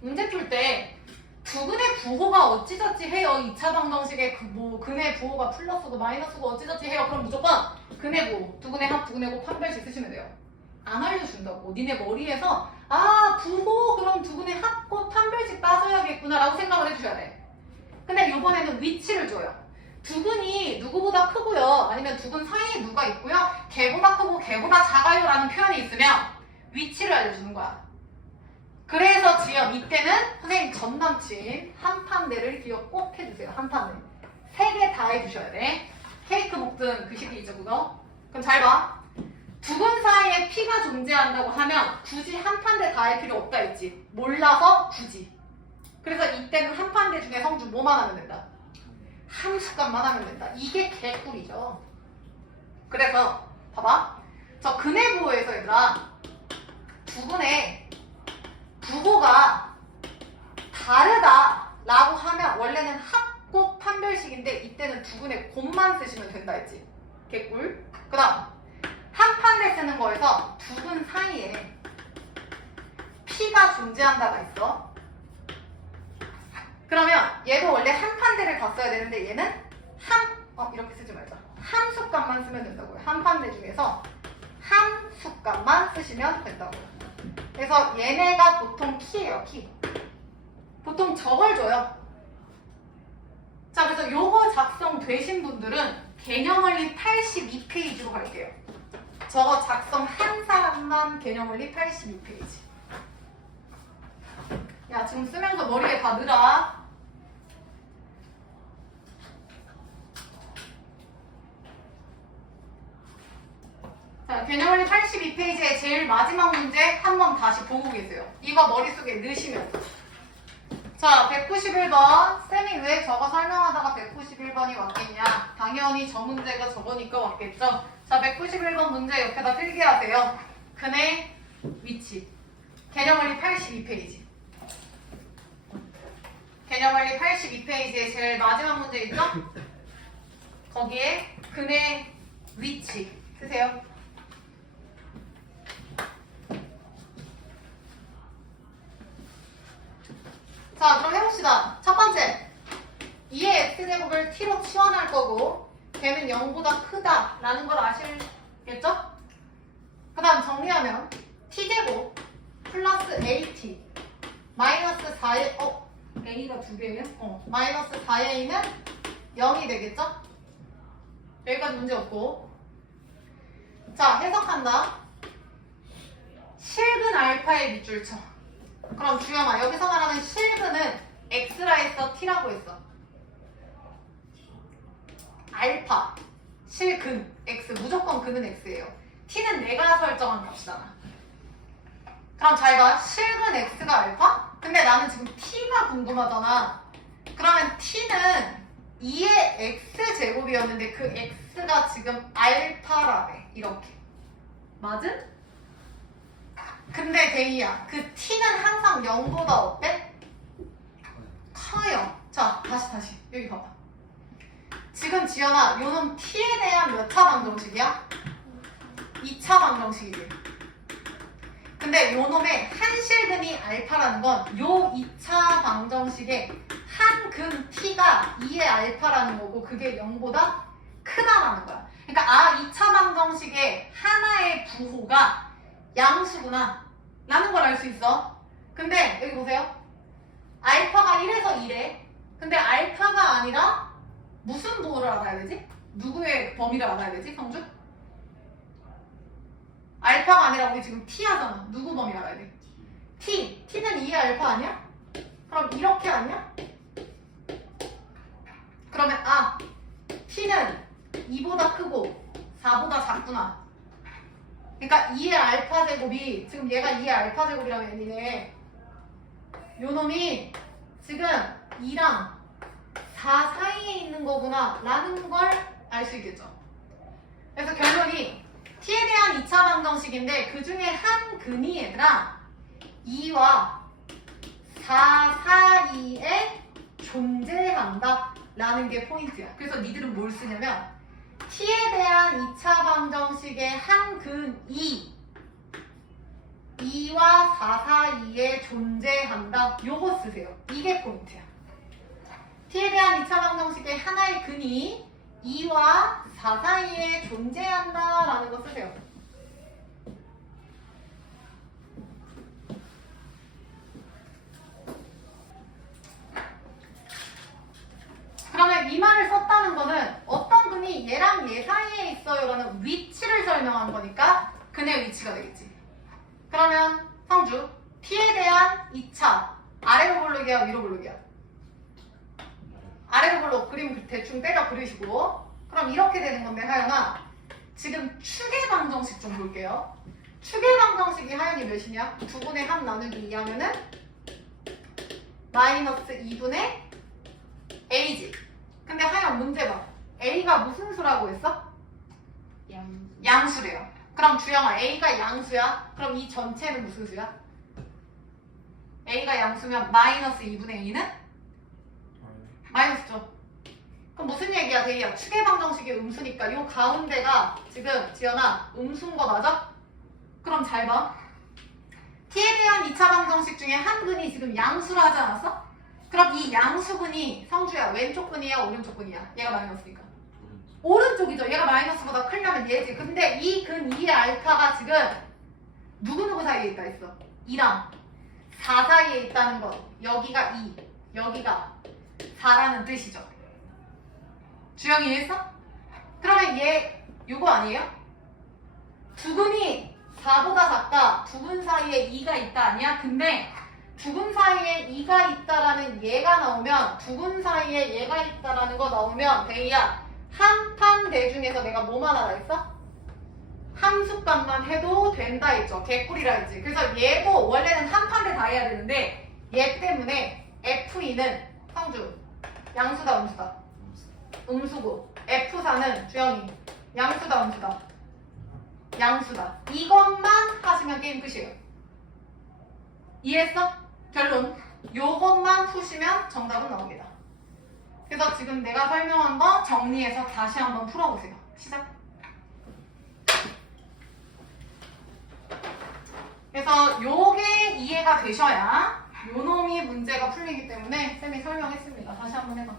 문제 풀 때 두근의 부호가 어찌저찌 해요. 2차 방정식에 근의 부호가 플러스고 마이너스고 어찌저찌 해요. 그럼 무조건 근의 부호, 두근의 합, 두근의 곱 판별식 쓰시면 돼요. 안 알려준다고. 니네 머리에서 아 부호 그럼 두근의 합, 곱 판별식 따져야겠구나 라고 생각을 해주셔야 돼. 근데 이번에는 위치를 줘요. 두근이 누구보다 크고요. 아니면 두근 사이에 누가 있고요. 걔보다 크고 걔보다 작아요 라는 표현이 있으면 위치를 알려주는 거야. 그래서 지연 이때는 선생님 전 남친 한 판대를 기억 꼭 해주세요. 한 판대 3개 다 해주셔야 돼. 케이크 볶든 그 시기 있죠 그거. 그럼 잘 봐. 두근 사이에 P가 존재한다고 하면 굳이 한 판대 다 할 필요 없다 했지. 몰라서 굳이. 그래서 이때는 한 판대 중에 성주 뭐만 하면 된다? 함수값만 하면 된다. 이게 개꿀이죠. 그래서 봐봐. 저 근의 부호에서 얘들아 두근의 부호가 다르다라고 하면 원래는 합곱 판별식인데 이때는 두근의 곱만 쓰시면 된다 했지. 개꿀. 그 다음 한 판대 쓰는 거에서 두근 사이에 P가 존재한다가 있어. 그러면 얘도 원래 한 판대를 다 써야 되는데 얘는 이렇게 쓰지 말자. 함수값만 쓰면 된다고요. 한 판대 중에서 함수값만 쓰시면 된다고요. 그래서 얘네가 보통 키예요. 키. 보통 저걸 줘요. 자, 그래서 요거 작성되신 분들은 개념원리 82페이지로 갈게요. 저거 작성한 사람만 개념원리 82페이지. 야, 지금 쓰면서 머리에 다 넣으라. 자, 개념원리 82페이지의 제일 마지막 문제 한번 다시 보고 계세요. 이거 머릿속에 넣으시면. 자, 191번. 쌤이 왜 저거 설명하다가 191번이 왔겠냐? 당연히 저 문제가 저거니까 왔겠죠? 자, 191번 문제 옆에다 필기하세요. 근의 위치. 개념원리 82페이지. 개념원리 82페이지에 제일 마지막 문제 있죠? 거기에 근의 위치 쓰세요. 자, 그럼 해봅시다. 첫 번째, 2의 x제곱을 t로 치환할 거고 걔는 0보다 크다라는 걸 아시겠죠? 그 다음 정리하면 t제곱 플러스 at 마이너스 4의 a가 2개예요? 마이너스 4a는 0이 되겠죠? 여기까지 문제 없고. 자, 해석한다. 실근 알파의 밑줄 쳐. 그럼 주영아, 여기서 말하는 실근은 x라 했어, t라고 했어? 알파, 실근, x, 무조건 근은 x예요. t는 내가 설정한 값이잖아. 그럼 잘 봐. 실근 x가 알파? 근데 나는 지금 t가 궁금하잖아. 그러면 t는 2의 x제곱이었는데 그 x가 지금 알파라네. 이렇게. 맞은? 근데 데이야, 그 t는 항상 0보다 어때? 커요. 자, 다시. 여기 봐봐. 지금 지연아, 요놈 t에 대한 몇 차 방정식이야? 2차 방정식이지. 근데 요놈의 한실근이 알파라는 건 요 2차 방정식의 한 근 t가 2의 알파라는 거고 그게 0보다 크다라는 거야. 그러니까 2차 방정식의 하나의 부호가 양수구나 라는 걸 알 수 있어. 근데 여기 보세요. 알파가 1에서 2래. 근데 알파가 아니라 무슨 부호를 알아야 되지? 누구의 범위를 알아야 되지? 성주? 알파가 아니라 우리 지금 t 하잖아. 누구 범위 알아야 돼? t. t는 2의 알파 아니야? 그럼 이렇게 아니야? 그러면 t는 2보다 크고 4보다 작구나. 그러니까 2의 알파 제곱이 지금 얘가 2의 알파 제곱이라면 얘네 요 놈이 지금 2랑 4 사이에 있는 거구나 라는 걸 알 수 있겠죠. 그래서 결론이 t에 대한 2차 방정식인데 그 중에 한 근이 얘들아 2와 4 사이에 존재한다 라는 게 포인트야. 그래서 니들은 뭘 쓰냐면 t에 대한 2차 방정식의 한 근 2와 4 사이에 존재한다. 요거 쓰세요. 이게 포인트야. t에 대한 2차 방정식의 하나의 근이 2와 4 사이에 존재한다 라는 거 쓰세요. 그러면 이 말을 썼다는 거는 어떤 근이 얘랑 얘 사이에 있어요 라는 위치를 설명한 거니까 근의 위치가 되겠지. 그러면 성주 t에 대한 2차 아래로 고르기야 위로 고르기야? 아래로 고르고 그림 대충 때려 그리시고 그럼 이렇게 되는 건데 하연아 지금 축의 방정식 좀 볼게요. 축의 방정식이 하연이 몇이냐? 2분의 합 나누기 2 하면은 마이너스 2분의 a지. 근데 하연 문제 봐. a가 무슨 수라고 했어? 양수래요. 그럼 주영아 a가 양수야? 그럼 이 전체는 무슨 수야? a가 양수면 마이너스 2분의 a는? 마이너스죠. 그럼 무슨 얘기야 대희야? 축의 방정식이 음수니까 요 가운데가 지금 지연아 음수인 거 맞아? 그럼 잘 봐. t에 대한 2차 방정식 중에 한 근이 지금 양수라 하지 않았어? 그럼 이 양수근이 성주야 왼쪽 근이야 오른쪽 근이야? 얘가 마이너스니까 오른쪽이죠. 얘가 마이너스보다 크려면 얘지. 근데 이 근 2의 알파가 지금 누구누구 사이에 있다 했어? 2랑 4 사이에 있다는 거. 여기가 2 여기가 4라는 뜻이죠. 주영이 이해했어? 그러면 얘 요거 아니에요? 두 근이 4보다 작다. 두 근 사이에 2가 있다 아니야? 근데 두 근 사이에 2가 있다라는 얘가 나오면 두 근 사이에 얘가 있다라는 거 나오면 데이야 한 판 대 중에서 내가 뭐만 하라 했어? 함수값만 해도 된다 했죠. 개꿀이라 했지. 그래서 얘도 원래는 한 판 대 다 해야 되는데 얘 때문에 F2는 성주 양수다 음수다? 음수고 F4는 주영이 양수다 음수다? 양수다. 이것만 하시면 게임 끝이에요. 이해했어? 결론 요것만 푸시면 정답은 나옵니다. 그래서 지금 내가 설명한 거 정리해서 다시 한번 풀어보세요. 시작. 그래서 요게 이해가 되셔야 요 놈이 문제가 풀리기 때문에 쌤이 설명했습니다. 다시 한번 해봐.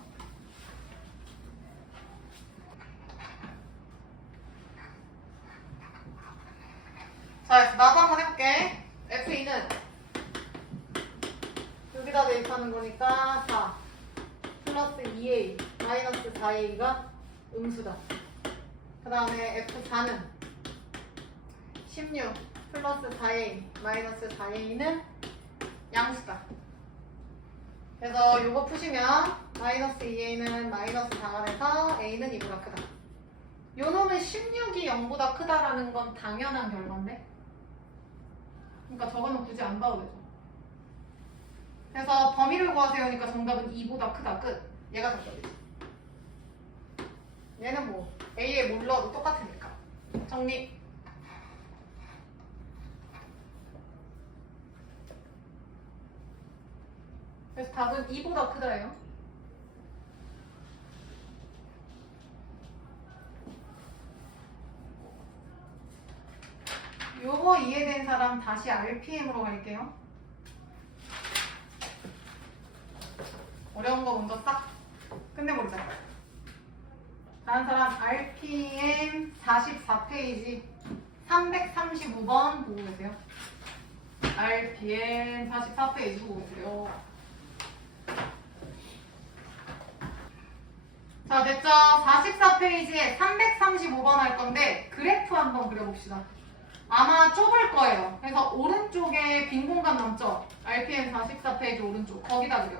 자, 나도 한번 해볼게. F2는 여기다 대입하는 거니까 4 플러스 2a 마이너스 4a가 음수다. 그 다음에 F4는 16 플러스 4a 마이너스 4a는 양수다. 그래서 요거 푸시면 마이너스 2a는 마이너스 4가 돼서 a는 2보다 크다. 요 놈은 16이 0보다 크다라는 건 당연한 결과인데 그러니까 저거는 굳이 안 봐도 되죠. 그래서 범위를 구하세요니까 정답은 2보다 크다 끝. 얘가 정답이지. 얘는 뭐 A에 뭘 넣어도 똑같으니까. 정리. 그래서 답은 2보다 크다예요. 요거 이해된 사람 다시 RPM으로 갈게요. 어려운 거 먼저 싹 끝내버리자. 다른 사람 RPM 44페이지 335번 보고 계세요. RPM 44페이지 보고 계세요. 자, 됐죠? 44페이지에 335번 할 건데 그래프 한번 그려봅시다. 아마 좁을 거예요. 그래서 오른쪽에 빈 공간 남죠? RPM 44페이지 오른쪽 거기다 그려.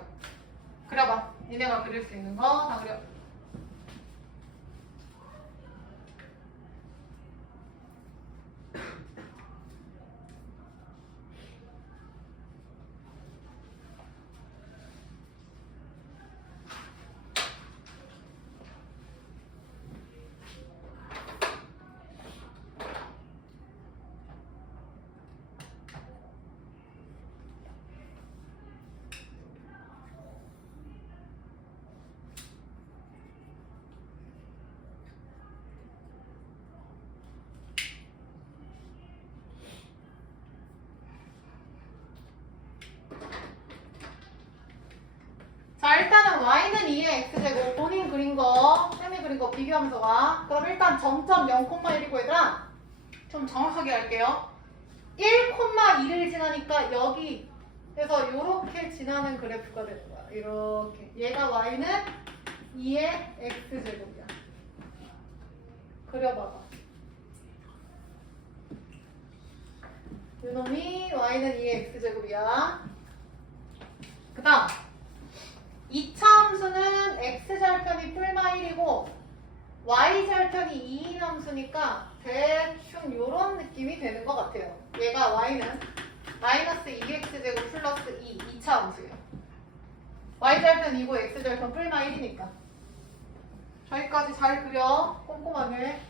그려봐. 니네가 그릴 수 있는 거 다 그려. 그러면 y는 2의 x제곱 본인 그린 거, 쌤이 그린 거 비교하면서 가. 그럼 일단 점점 0,1이고 얘들아 좀 정확하게 할게요. 1,2를 지나니까 여기 그래서 이렇게 지나는 그래프가 되는 거야. 이렇게 얘가 y는 2의 x제곱이야. 그려봐봐. 요놈이 y는 2의 x제곱이야. 그 다음 2차 함수는 x절편이 뿔마 1이고 y절편이 2인 함수니까 대충 요런 느낌이 되는 것 같아요. 얘가 y는 마이너스 2x제곱 플러스 2차 함수예요. y절편 2고 x절편 뿔마 1이니까 저기까지 잘 그려 꼼꼼하게.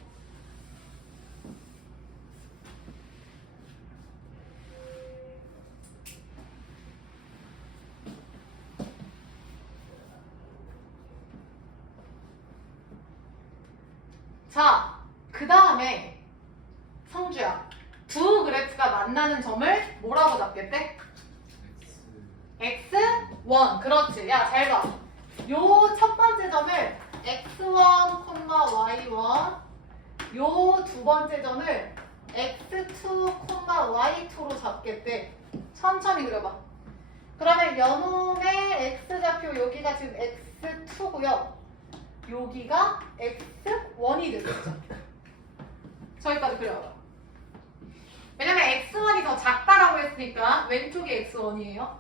자, 그 다음에 성주야, 두 그래프가 만나는 점을 뭐라고 잡겠대? x1. 그렇지. 야, 잘 봐. 요 첫 번째 점을 x1, y1, 요 두 번째 점을 x2, y2로 잡겠대. 천천히 그려봐. 그러면 연놈의 x좌표 여기가 지금 x2고요. 여기가 x1이 되겠죠. 저기까지 그려봐. 왜냐면 x1이 더 작다라고 했으니까 왼쪽이 x1이에요.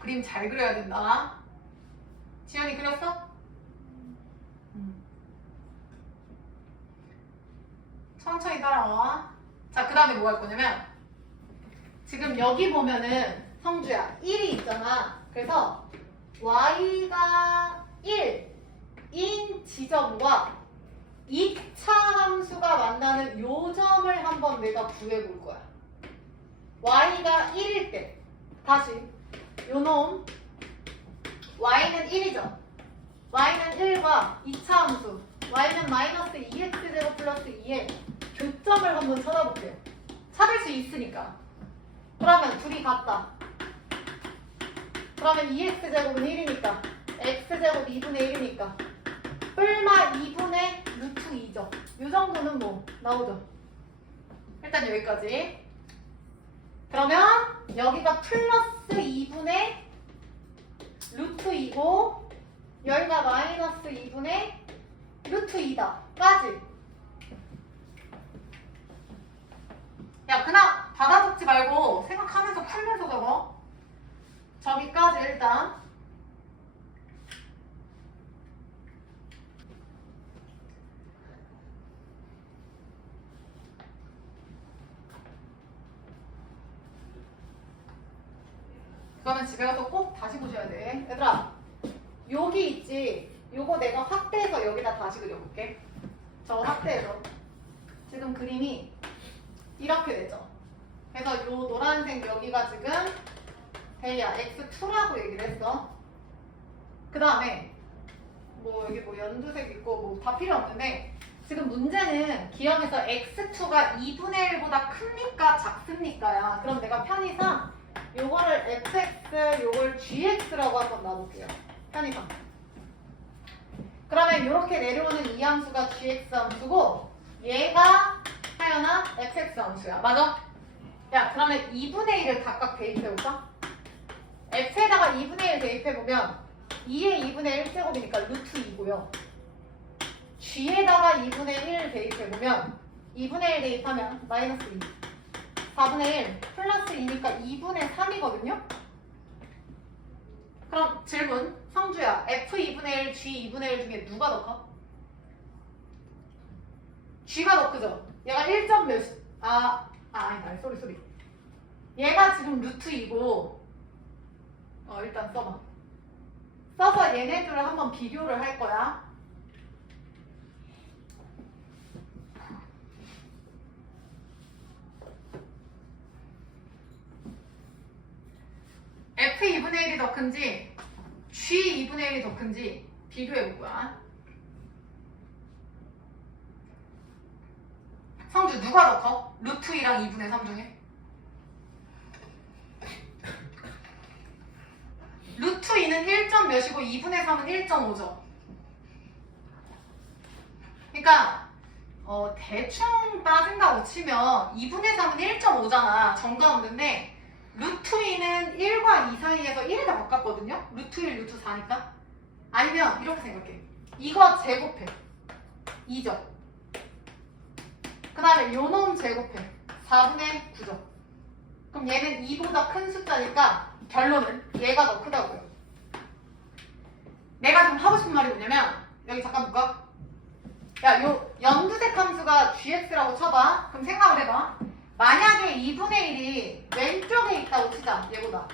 그림 잘 그려야 된다. 지연이 그렸어? 천천히 따라와. 자, 그 다음에 뭐 할 거냐면 지금 여기 보면은 성주야 1이 있잖아. 그래서 y가 1인 지점과 2차 함수가 만나는 요 점을 한번 내가 구해볼 거야. y가 1일 때 다시 요놈 y는 1이죠. y는 1과 2차 함수 y는 마이너스 2x제곱 플러스 2의 교점을 한번 찾아볼게요. 찾을 수 있으니까. 그러면 둘이 같다. 그러면 2x제곱은 1이니까 x제곱 2분의 1이니까 뿔마 2분의 루트 2죠. 이 정도는 뭐 나오죠. 일단 여기까지. 그러면 여기가 플러스 2분의 루트 2고 여기가 마이너스 2분의 루트 2다. 까지. 야, 그냥 받아 적지 말고 생각하면서 풀면서 적어. 저기까지 일단. 그거는 집에 가서 꼭 다시 보셔야 돼. 얘들아, 여기 있지? 요거 내가 확대해서 여기다 다시 그려볼게. 저거 확대해서. 지금 그림이 이렇게 되죠. 그래서 요 노란색 여기가 지금 대야 x2라고 얘기를 했어. 그 다음에 뭐 여기 뭐 연두색 있고 뭐 다 필요 없는데 지금 문제는 기억에서 x2가 2분의 1보다 큽니까 작습니까야. 그럼 내가 편의상 요거를 fx, 요걸 gx라고 한번 놔볼게요. 편의상. 그러면 이렇게 내려오는 이 함수가 gx 함수고 얘가 하연아 fx 함수야. 맞아? 야, 그러면 2분의 1을 각각 대입해볼까? f에다가 2분의 1 대입해보면 2의 2분의 1제곱이니까 루트 2고요. g에다가 2분의 1 대입해보면 2분의 1 대입하면 마이너스 2. 4분의 1 플러스 2니까 2분의 3이거든요? 그럼 질문, 성주야, f 2분의 1, g 2분의 1 중에 누가 더 커? g가 더 크죠? 얘가 1점 몇, 아니다, 쏘리. 얘가 지금 루트 2고, 일단 써봐. 써서 얘네들을 한번 비교를 할 거야. f 2분의 1이 더 큰지 g 2분의 1이 더 큰지 비교해 볼 거야. 성주 누가 더 커? 루트 2랑 2분의 3 중에? 루트 2는 1점 몇이고 2분의 3은 1.5죠. 그러니까 대충 따진다고 치면 2분의 3은 1.5잖아. 정가운데인데 루트 2는 1과 2 사이에서 1에 더 가깝거든요. 루트 1, 루트 4니까. 아니면 이렇게 생각해. 이거 제곱해. 2죠. 그 다음에 요 놈 제곱해. 4분의 9죠. 그럼 얘는 2보다 큰 숫자니까 결론은 얘가 더 크다고요. 내가 지금 하고 싶은 말이 뭐냐면 여기 잠깐 볼까? 야, 요 연두색 함수가 gx라고 쳐봐. 그럼 생각을 해봐. 만약에 2분의 1이 왼쪽에 있다고 치자. 얘보다.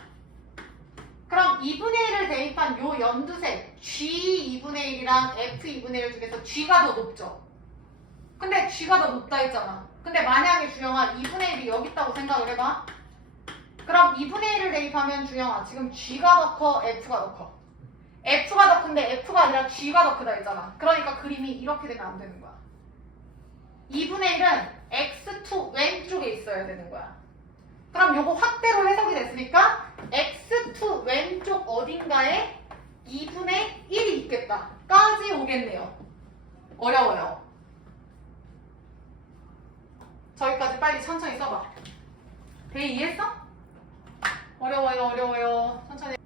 그럼 2분의 1을 대입한 요 연두색 g 2분의 1이랑 f 2분의 1 중에서 g가 더 높죠. 근데 g가 더 높다 했잖아. 근데 만약에 주영아 2분의 1이 여기 있다고 생각을 해봐. 그럼 2분의 1을 대입하면 주영아 지금 g가 더 커, f가 더 커. f가 더 큰데 f가 아니라 g가 더 크다 했잖아. 그러니까 그림이 이렇게 되면 안 되는 거야. 2분의 1은 x2 왼쪽에 있어야 되는 거야. 그럼 요거 확대로 해석이 됐으니까 x2 왼쪽 어딘가에 2분의 1이 있겠다 까지 오겠네요. 어려워요. 저기까지 빨리 천천히 써봐. 대이 이해했어? 어려워요. 천천히.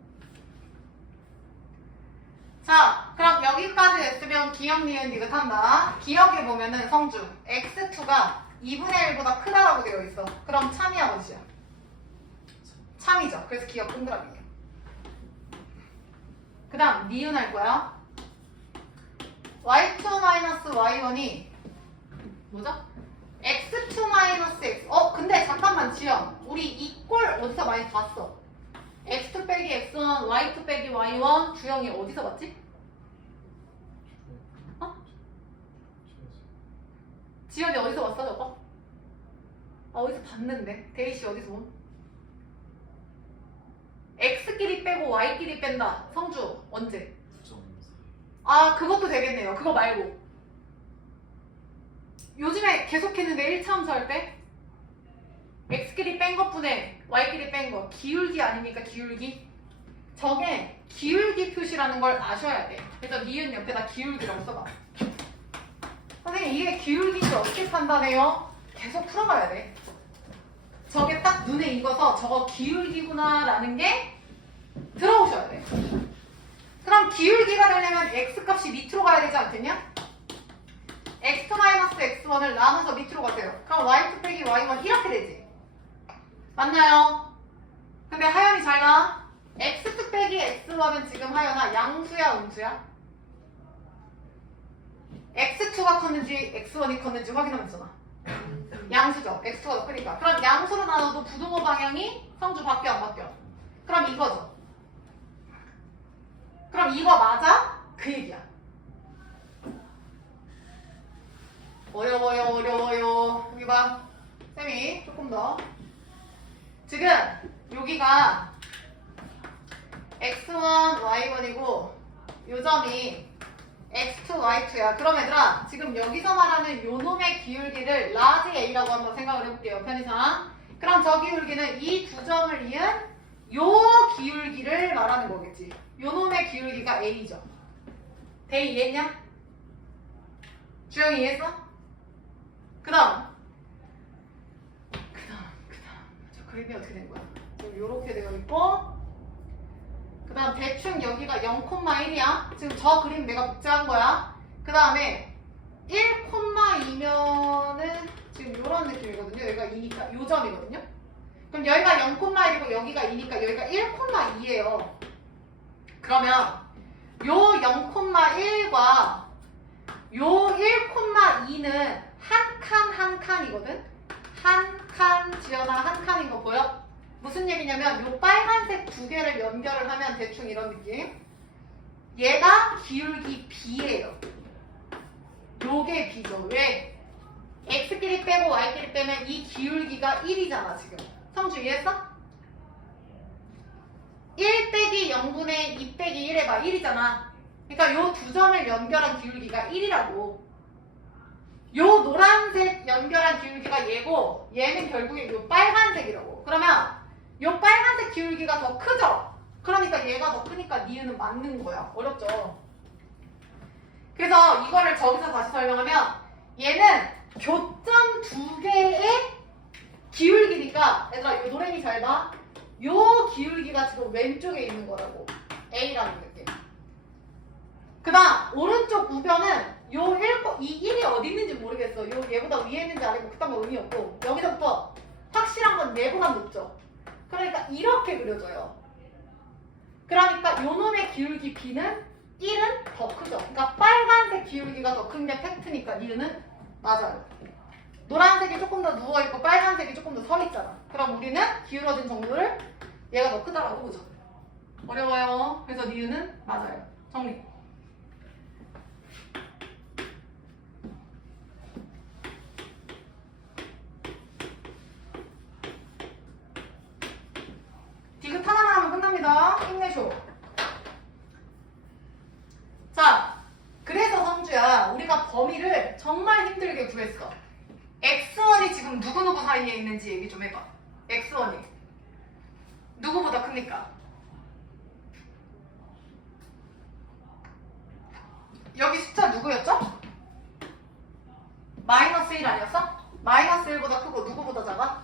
자, 그럼 여기까지 됐으면 기억, 니은, 디귿 한다. 기억해 보면은 성주 x2가 2분의 1보다 크다라고 되어 있어. 그럼 참이야 어디야? 참이죠. 그래서 기억 동그라미예요. 그 다음 니은 할 거야. y2-y1이 뭐죠? x2-x. 근데 잠깐만 지영. 우리 이 꼴 어디서 많이 봤어? x2 빼기 x1, y2 빼기 y1 주영이 어디서 봤지? 지연이 어디서 봤어 저거? 어디서 봤는데? 데이씨 어디서 본? x끼리 빼고 y끼리 뺀다. 성주 언제? 그것도 되겠네요. 그거 말고 요즘에 계속 했는데 1차 함수 할 때 x끼리 뺀 것분에 y끼리 뺀 거 기울기 아닙니까? 기울기. 저게 기울기 표시라는 걸 아셔야 돼. 그래서 니은 옆에다 기울기라고 써봐. 선생님 이게 기울기인지 어떻게 판단해요? 계속 풀어봐야 돼. 저게 딱 눈에 익어서 저거 기울기구나 라는 게 들어오셔야 돼. 그럼 기울기가 되려면 x값이 밑으로 가야 되지 않겠냐? x-x1을 나눠서 밑으로 가세요. 그럼 y2 빼기 y1 이렇게 되지. 맞나요? 근데 하연이 잘 나. x2 빼기 x1은 지금 하연아 양수야 음수야? x2가 컸는지 x1이 컸는지 확인하면 되잖아. 양수죠. x2가 더 크니까. 그럼 양수로 나눠도 부등호 방향이 성주 바뀌어 안 바뀌어? 그럼 이거죠. 그럼 이거 맞아? 그 얘기야. 어려워요. 여기 봐. 쌤이 조금 더. 지금 여기가 x1, y1이고 요 점이 x2, y2야. 그럼 얘들아 지금 여기서 말하는 요 놈의 기울기를 라지 A라고 한번 생각을 해볼게요. 편의상. 그럼 저 기울기는 이 두 점을 이은 요 기울기를 말하는 거겠지. 요 놈의 기울기가 A죠. 대이 이해했냐? 주영이 이해했어? 그 다음 저 그림이 어떻게 된 거야? 지금 요렇게 되어 있고 그 다음 대충 여기가 0,1이야. 지금 저 그림 내가 복제한 거야. 그 다음에 1,2면은 지금 요런 느낌이거든요. 여기가 2니까 요 점이거든요. 그럼 여기가 0,1이고 여기가 2니까 여기가 1,2예요. 그러면 요 0,1과 요 1,2는 한 칸이거든? 한 칸, 지연아 한 칸인 거 보여? 무슨 얘기냐면 요 빨간색 두 개를 연결을 하면 대충 이런 느낌. 얘가 기울기 B예요. 요게 B죠. 왜? X끼리 빼고 Y끼리 빼면 이 기울기가 1이잖아 지금. 성주 이해했어? 1 빼기 0분의 2 빼기 1 해봐. 1이잖아. 그러니까 요 두 점을 연결한 기울기가 1이라고. 요 노란색 연결한 기울기가 얘고 얘는 결국에 요 빨간색이라고. 그러면 요 빨간색 기울기가 더 크죠? 그러니까 얘가 더 크니까 니은은 맞는 거야. 어렵죠? 그래서 이거를 저기서 다시 설명하면 얘는 교점 두 개의 기울기니까 얘들아 이 노래미 잘 봐. 요 기울기가 지금 왼쪽에 있는 거라고. A라는 느낌. 그 다음 오른쪽 우변은 이 1이 어디 있는지 모르겠어. 얘보다 위에 있는지 아니고 그딴 거 의미 없고 여기서부터 확실한 건 얘보다 높죠. 그러니까 이렇게 그려져요. 그러니까 요 놈의 기울기 B는 1은 더 크죠. 그러니까 빨간색 기울기가 더 큰 게 팩트니까 니은은 맞아요. 노란색이 조금 더 누워있고 빨간색이 조금 더 서있잖아. 그럼 우리는 기울어진 정도를 얘가 더 크다라고 보죠. 어려워요. 그래서 니은은 맞아요. 정리. 디귿 하나만 하면 끝납니다. 힘내쇼. 자, 그래서 성주야 우리가 범위를 정말 힘들게 구했어. x1이 지금 누구누구 사이에 있는지 얘기 좀 해봐. x1이 누구보다 큽니까? 여기 숫자 누구였죠? 마이너스 1 아니었어? 마이너스 1보다 크고 누구보다 작아?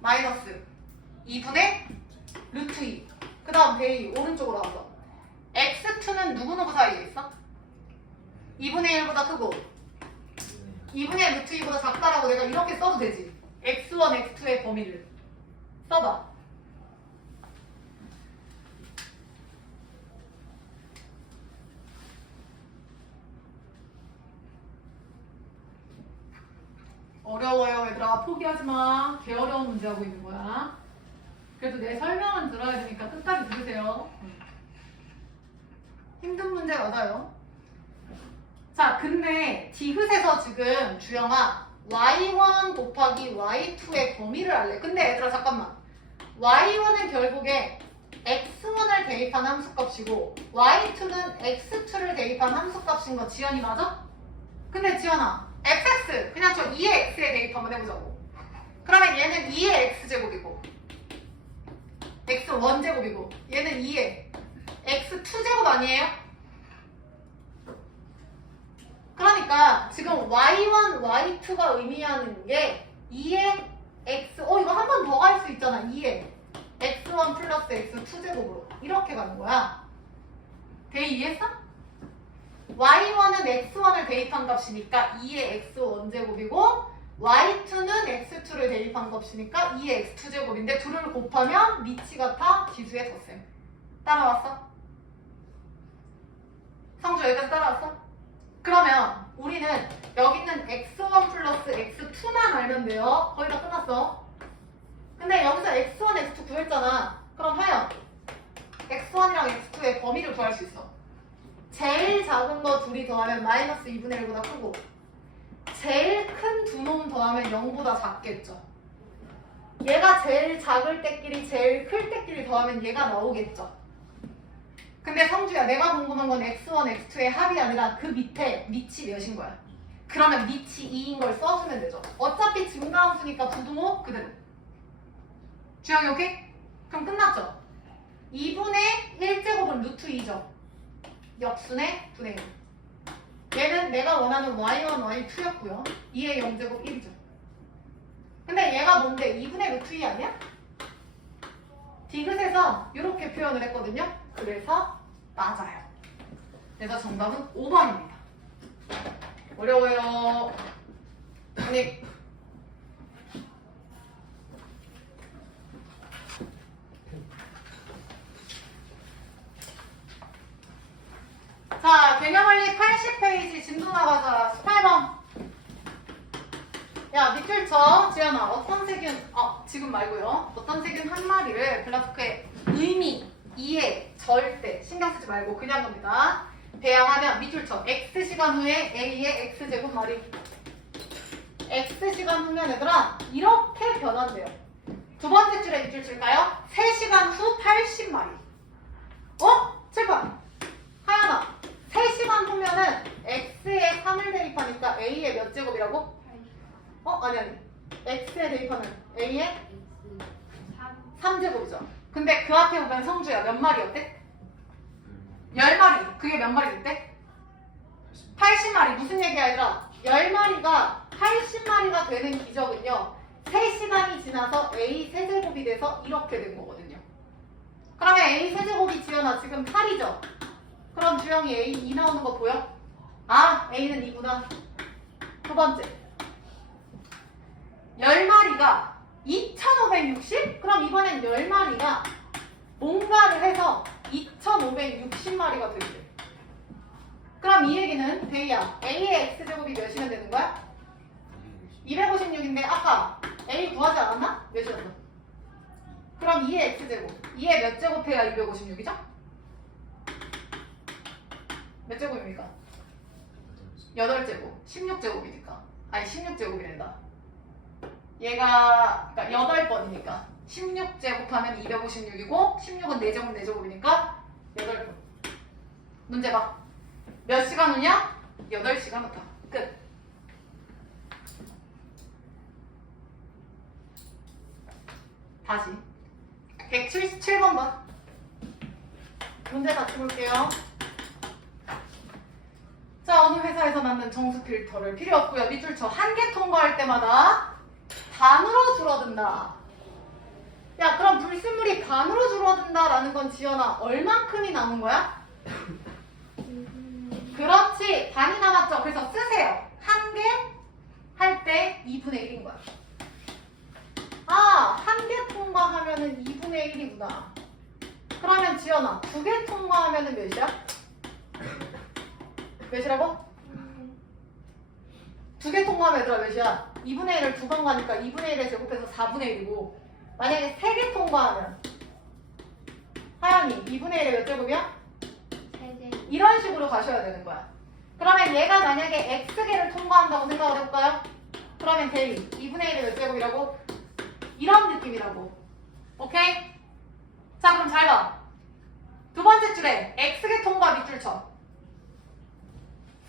마이너스 2분의 루트 2. 그 다음 베이 오른쪽으로 와서 x2는 누구누구 사이에 있어? 2분의 1보다 크고 2분의 루트 2보다 작다라고 내가 이렇게 써도 되지. x1, x2의 범위를 써봐. 어려워요 얘들아. 포기하지 마. 개 어려운 문제 하고 있는 거야. 그래도 내 설명은 들어야 되니까 끝까지 들으세요. 힘든 문제 맞아요. 자, 근데 디귿에서 지금 주영아 y1 곱하기 y2의 범위를 알래. 근데 얘들아 잠깐만. y1은 결국에 x1을 대입한 함수값이고 y2는 x2를 대입한 함수값인 거 지연이 맞아? 근데 지연아 fx 그냥 저 2의 x에 대입 한번 해보자고. 그러면 얘는 2의 x제곱이고 x1제곱이고 얘는 2의 x2제곱 아니에요? 그러니까 지금 y1, y2가 의미하는 게 2의 x 이거 한 번 더 갈 수 있잖아. 2의 x1 플러스 x2제곱으로 이렇게 가는 거야. 대입 이해했어? y1은 x1을 대입한 값이니까 2의 x1제곱이고 y2는 x2를 대입한 값이니까 2의 x2제곱인데 둘을 곱하면 밑이 같아 기수의 덧셈. 따라왔어? 성주 여기까지 따라왔어? 그러면 우리는 여기 있는 x1 플러스 x2만 알면 돼요. 거의 다 끝났어. 근데 여기서 x1, x2 구했잖아. 그럼 하여 x1이랑 x2의 범위를 구할 수 있어. 제일 작은 거 둘이 더하면 마이너스 2분의 1보다 크고 제일 큰 두 놈 더하면 0보다 작겠죠. 얘가 제일 작을 때끼리 제일 클 때끼리 더하면 얘가 나오겠죠. 근데 성주야 내가 궁금한 건 x1, x2의 합이 아니라 그 밑에 밑이 몇인 거야. 그러면 밑이 2인 걸 써주면 되죠. 어차피 증가함수니까 부등호 그대로. 주영이 오케이? 그럼 끝났죠? 2분의 1제곱은 루트 2죠. 역순의 분의 1. 얘는 내가 원하는 y1, y2였고요. 2의 0제곱 1이죠. 근데 얘가 뭔데? 2분의 루트 2 아니야? 디귿에서 이렇게 표현을 했거든요. 그래서 맞아요. 그래서 정답은 5번입니다. 어려워요. 아니 자, 개념원리 80페이지 진도 나가자. 18번. 야, 밑줄 쳐. 지연아, 어떤 세균, 지금 말고요. 어떤 세균 한 마리를 그래프의 의미, 이해, 절대 신경 쓰지 말고 그냥 겁니다. 배양하면 밑줄 쳐. X시간 후에 A의 X제곱 마리. X시간 후면 얘들아, 이렇게 변한대요. 두 번째 줄에 밑줄 칠까요? 3시간 후 80마리. 칠판. 하연아. 3시간 후면은 x에 3을 대입하니까 a의 몇 제곱이라고? 아니 X에 대입하면 a의 3제곱이죠. 근데 그 앞에 오면 성주야. 몇 마리였대? 10마리. 그게 몇 마리 됐대? 80마리. 무슨 얘기야 얘들아? 10마리가 80마리가 되는 기적은요. 3시간이 지나서 A 세제곱이 돼서 이렇게 된 거거든요. 그러면 A 세제곱이 지연아 지금 8이죠? 그럼 주영이 A 2 나오는 거 보여? 아, A는 2구나. 두 번째. 10마리가 2560? 그럼 이번엔 10마리가 뭔가를 해서 2560마리가 되지. 그럼 이 얘기는 데이야. A의 X제곱이 몇이면 되는 거야? 256인데 아까 A 구하지 않았나? 몇이었어? 그럼 2의 X제곱. 2의 몇 제곱해야 256이죠? 몇 제곱입니까? 8제곱. 16제곱이니까. 아니 16제곱이 된다. 얘가 그러니까 8번이니까 16제곱하면 256이고 16은 4제곱 4제곱이니까 8번. 문제 봐. 몇 시간 후냐? 8시간 후다. 끝. 다시 177번 봐. 문제 같이 볼게요. 자, 어느 회사에서 만든 정수 필터를 필요 없고요. 밑줄 쳐. 한 개 통과할 때마다 반으로 줄어든다. 야, 그럼 불순물이 반으로 줄어든다라는 건 지연아 얼만큼이 남은 거야? 그렇지. 반이 남았죠. 그래서 쓰세요. 한 개 할 때 2분의 1인 거야. 아, 한 개 통과하면은 2분의 1이구나. 그러면 지연아, 2개 통과하면은 몇이야? 몇이라고? 2개 통과하면 얘들아 몇이야? 2분의 1을 2번 가니까 2분의 1에 제곱해서 4분의 1이고 만약에 3개 통과하면 하연이 2분의 1에 몇 제곱이야? 3개. 이런 식으로 가셔야 되는 거야. 그러면 얘가 만약에 X개를 통과한다고 생각을 해볼까요? 그러면 대입 2분의 1에 몇 제곱이라고? 이런 느낌이라고. 오케이? 자, 그럼 잘 봐. 두 번째 줄에 X개 통과 밑줄 쳐.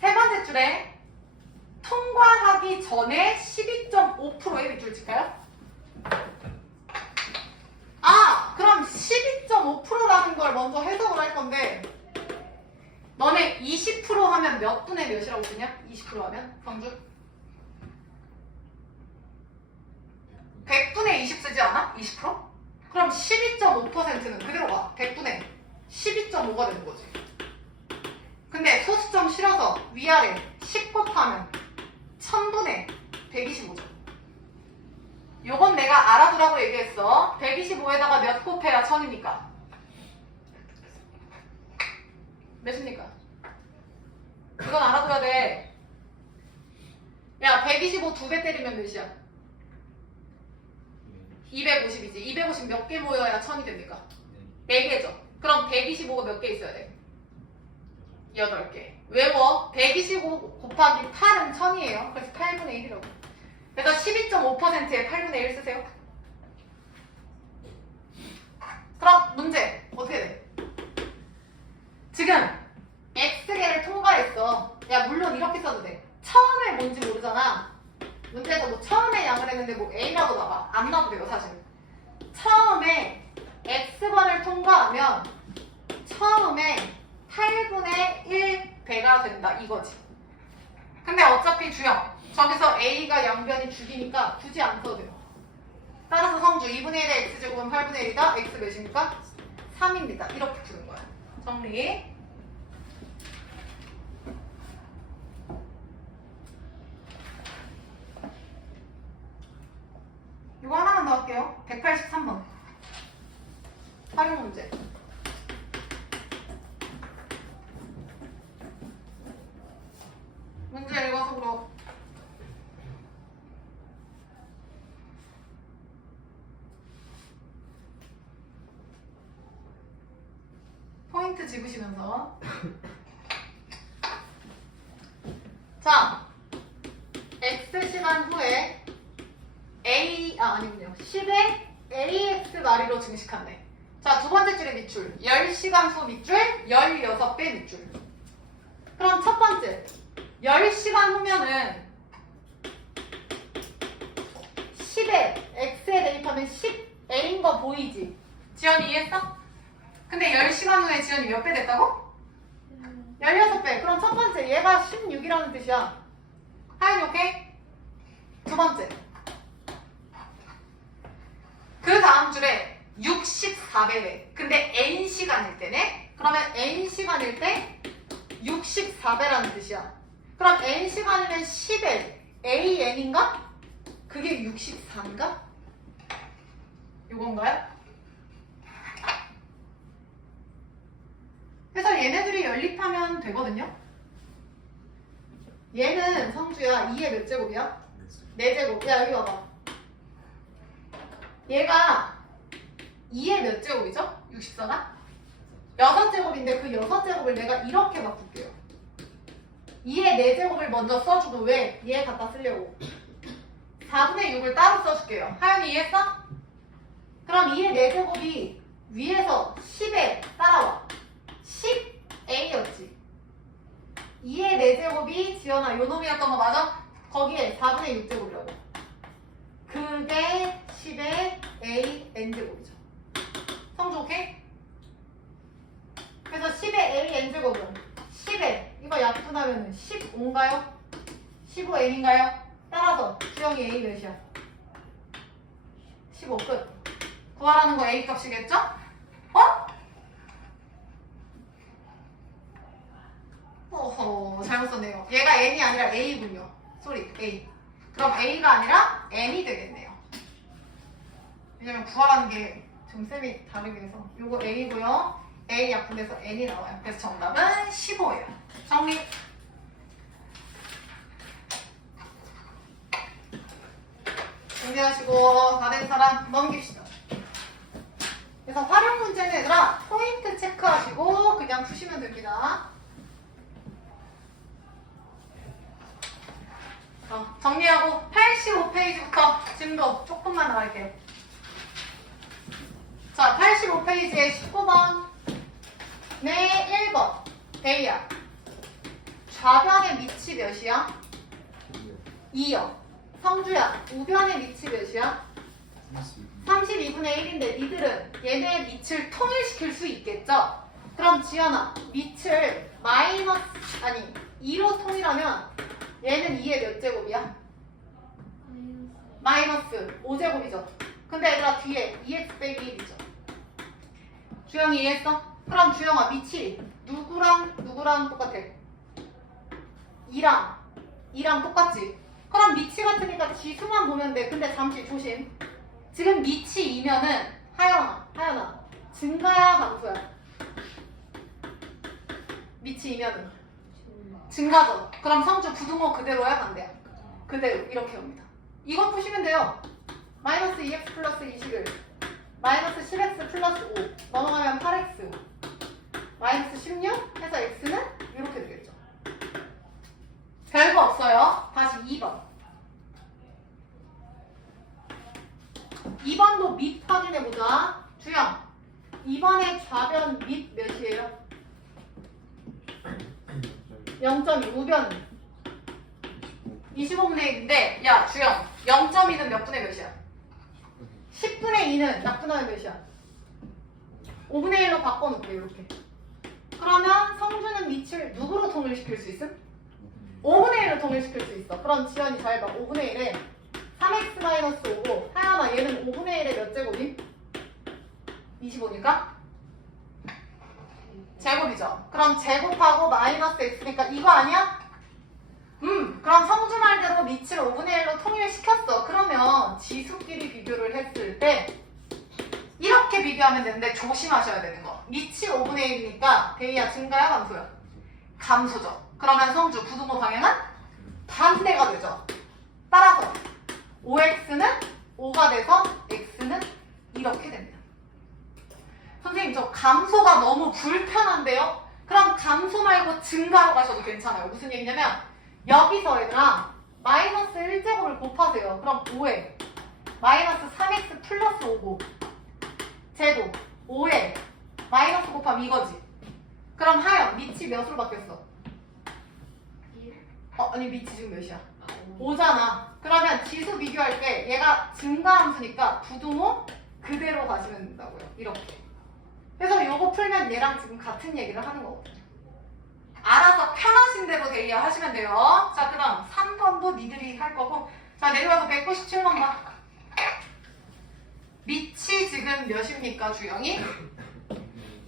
세 번째 줄에 통과하기 전에 12.5%의 밑줄 칠까요? 아, 그럼 12.5%라는 걸 먼저 해석을 할 건데 너네 20% 하면 몇 분의 몇이라고 쓰냐? 20% 하면? 성주? 100분의 20 쓰지 않아? 20%? 그럼 12.5%는 그대로 가. 100분의 12.5가 되는 거지. 근데 소수점 실어서 위아래 10 곱하면 1000분의 125죠. 요건 내가 알아두라고 얘기했어. 125에다가 몇 곱해야 1000입니까? 몇입니까? 이건 알아둬야 돼. 야, 125 2배 때리면 몇이야? 250이지. 250 몇 개 모여야 1000이 됩니까? 4개죠. 그럼 125가 몇 개 있어야 돼? 8개. 외워. 125 곱하기 8은 1000이에요. 그래서 8분의 1이라고. 그래서 12.5%에 8분의 1 쓰세요. 그럼 문제 어떻게 돼? 지금 X개를 통과했어. 야, 물론 이렇게 써도 돼. 처음에 뭔지 모르잖아. 문제에서 뭐 처음에 양을 했는데 뭐 A라고 나와. 안 나와도 돼요, 사실. 처음에 X번을 통과하면 처음에 8분의 1배가 된다 이거지. 근데 어차피 주형 저기서 A가 양변이 죽이니까 굳이 안 써도 돼요. 따라서 성주 2분의 1의 X제곱은 8분의 1이다. X 몇입니까? 3입니다. 이렇게 푸는 거야. 정리. 이거 하나만 더 할게요. 183번. 활용 문제. 문제 읽어서 물어. 포인트 집으시면서. 자, X시간 후에 아니군요. 10의 AX 마리로 증식한대. 자, 두 번째 줄의 밑줄. 10시간 후 밑줄, 16배 밑줄. 그럼 첫 번째. 10시간 후면은 10에 X에 대입하면 10A인 거 보이지? 지연이 이해했어? 근데 10시간 후에 지연이 몇 배 됐다고? 16배. 그럼 첫 번째 얘가 16이라는 뜻이야. 하연이 오케이? 두 번째. 그 다음 줄에 64배래. 근데 n시간일 때네? 그러면 n시간일 때 64배라는 뜻이야. 그럼 n시간이면 10l an인가? 그게 64인가? 요건가요? 그래서 얘네들이 연립하면 되거든요. 얘는 성주야 2의 몇 제곱이야? 4제곱. 야 여기 와봐. 얘가 2의 몇 제곱이죠? 64가? 6제곱인데 그 6제곱을 내가 이렇게 바꿀게요. 2의 4제곱을 먼저 써주고 왜? 얘 갖다 쓰려고. 4분의 6을 따로 써줄게요. 하연이 이해했어? 그럼 2의 4제곱이 위에서 10에 따라와. 10a였지. 2의 4제곱이 지연아 요 놈이었던 거 맞아? 거기에 4분의 6제곱이라고. 그게 10의 a n제곱이죠. 성주 오케이? 그래서 10의 a n제곱은 10에 이거 약분하면 15인가요? 15n인가요? 따라서 지영이 a 몇이야? 15 끝. 구하라는 거 a 값이겠죠? 어? 어허 잘못 썼네요. 얘가 n이 아니라 a군요. 쏘리 a. 그럼 a가 아니라 n이 되겠네요. 왜냐면 구하라는 게 좀 쌤이 다르게 해서 요거 a고요. a 약분돼서 n이 나와요. 그래서 정답은 15예요. 정리. 준비하시고 다 된 사람 넘깁시다. 그래서 활용 문제는 얘들아 포인트 체크하시고 그냥 푸시면 됩니다. 정리하고 85페이지부터 진도 조금만 나갈게요. 자, 85페이지에 19번 네 1번 A야. 좌변의 밑이 몇이야? 2요. 성주야, 우변의 밑이 몇이야? 32분의 1인데 니들은 얘네의 밑을 통일시킬 수 있겠죠? 그럼 지연아, 밑을 마이너스, 아니 2로 통일하면 얘는 2의 몇 제곱이야? 마이너스 5제곱이죠. 근데 얘들아 뒤에 2x 빼기 1이죠. 주영이 이해했어? 그럼 주영아 밑이 누구랑 똑같아? 2랑 똑같지? 그럼 밑이 같으니까 지수만 보면 돼. 근데 잠시 조심. 지금 밑이 2면은 하연아 증가야 감소야? 밑이 2면은 증가죠. 그럼 성주 부등호 그대로야 반대야? 그대로 이렇게 옵니다. 이거 푸시면 돼요. 마이너스 2x 플러스 21 마이너스 10x 플러스 5 넘어가면 8x 마이너스 16 해서 x는 이렇게 되겠죠. 별거 없어요. 다시 2번. 2번도 밑 확인해보자. 주영 2번의 좌변 밑 몇이에요? 0.2 우변 25분의 1인데 야 주영 0.2는 몇 분의 몇이야? 10분의 2는 약분하면 몇이야? 5분의 1로 바꿔놓을게 이렇게. 그러면 성주는 밑을 누구로 통일시킬 수 있음? 5분의 1로 통일시킬 수 있어. 그럼 지연이 잘 봐. 5분의 1에 3x-5고 하연아 얘는 5분의 1에 몇 제곱임? 25니까? 제곱이죠. 그럼 제곱하고 마이너스 x니까 이거 아니야? 그럼 성주 말대로 밑을 5분의 1로 통일시켰어. 그러면 지수끼리 비교를 했을 때 이렇게 비교하면 되는데 조심하셔야 되는 거. 밑이 5분의 1이니까 대이야 증가야 감소야? 감소죠. 그러면 성주 부등호 방향은 반대가 되죠. 따라서 5x는 5가 돼서 x는 이렇게 됩니다. 선생님 저 감소가 너무 불편한데요? 그럼 감소 말고 증가로 가셔도 괜찮아요. 무슨 얘기냐면 여기서 얘들아 마이너스 1제곱을 곱하세요. 그럼 5에 마이너스 3x 플러스 5고 제곱 5에 마이너스 곱하면 이거지. 그럼 하연 밑이 몇으로 바뀌었어? 아니 밑이 지금 몇이야? 5잖아. 그러면 지수 비교할 때 얘가 증가함수니까 부등호 그대로 가시면 된다고요. 이렇게. 그래서 요거 풀면 얘랑 지금 같은 얘기를 하는 거거든요. 알아서 편하신 대로 대입 하시면 돼요. 자, 그 다음 3번도 니들이 할 거고. 자, 내려와서 197번 봐. 밑이 지금 몇입니까, 주영이?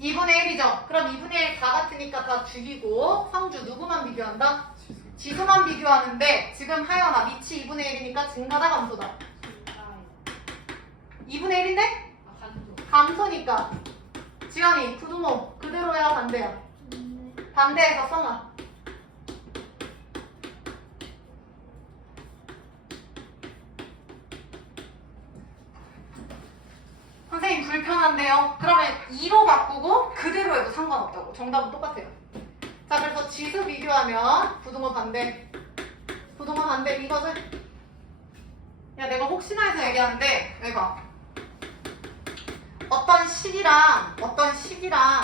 2분의 1이죠. 그럼 2분의 1 다 같으니까 다 죽이고 성주 누구만 비교한다? 지수만 비교하는데 지금 하연아 밑이 2분의 1이니까 증가다 감소다? 2분의 1인데? 감소니까 지연이 부등호 그대로야 반대야? 반대해서 써놔. 선생님 불편한데요? 그러면 2로 바꾸고 그대로 해도 상관없다고. 정답은 똑같아요. 자, 그래서 지수 비교하면 부등호 반대. 부등호 반대 이거는 야 내가 혹시나 해서 얘기하는데 왜 봐. 어떤 식이랑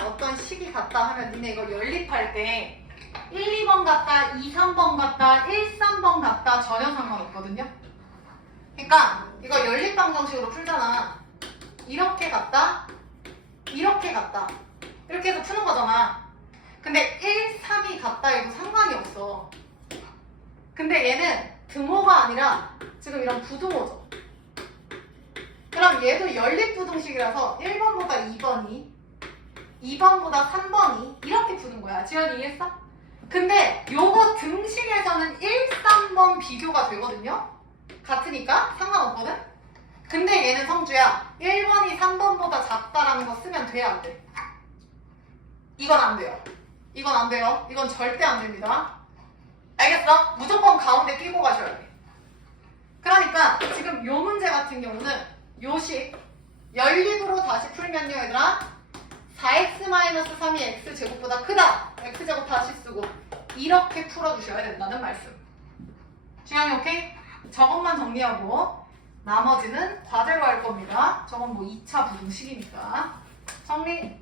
어떤 식이 같다 하면 니네 이거 연립할 때 1, 2번 같다, 2, 3번 같다, 1, 3번 같다 전혀 상관없거든요. 그러니까 이거 연립방정식으로 풀잖아. 이렇게 같다, 이렇게 같다 이렇게 해서 푸는 거잖아. 근데 1, 3이 같다 해도 상관이 없어. 근데 얘는 등호가 아니라 지금 이런 부등호죠. 그럼 얘도 연립부등식이라서 1번보다 2번이 2번보다 3번이 이렇게 푸는 거야. 지연이 이해했어? 근데 요거 등식에서는 1, 3번 비교가 되거든요. 같으니까 상관없거든? 근데 얘는 성주야 1번이 3번보다 작다라는 거 쓰면 돼, 안 돼? 이건 안 돼요. 이건 안 돼요. 이건 절대 안 됩니다. 알겠어? 무조건 가운데 끼고 가셔야 돼. 그러니까 지금 요 문제 같은 경우는 요식 연립으로 다시 풀면요 얘들아 4x-3이 x제곱보다 크다. x제곱 다시 쓰고 이렇게 풀어주셔야 된다는 말씀. 주영이 오케이? 저것만 정리하고 나머지는 과제로 할 겁니다. 저건 뭐 2차 부등식이니까 정리.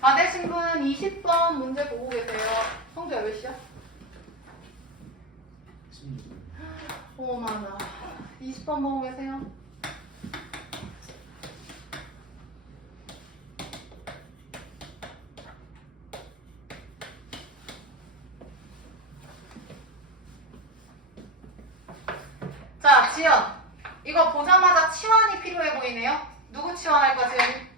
다 되신 분 20번 문제 보고 계세요. 성주야 몇 시야? 5만원 20번 보고 계세요. 자, 지연 이거 보자마자 치환이 필요해 보이네요. 누구 치환할 거야, 지연이?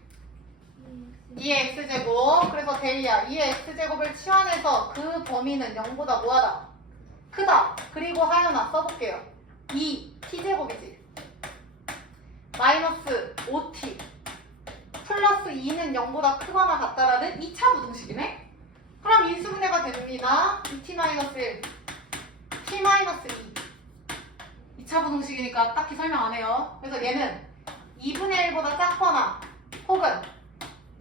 2의 x제곱. 그래서 데이야 2의 x제곱을 치환해서 그 범위는 0보다 뭐하다? 크다. 그리고 하연아 써볼게요. 2 t제곱이지. 마이너스 5t 플러스 2는 0보다 크거나 같다라는 2차 부등식이네. 그럼 인수분해가 됩니다. 2t 마이너스 1 t 마이너스 2 2차 부등식이니까 딱히 설명 안 해요. 그래서 얘는 2분의 1보다 작거나 혹은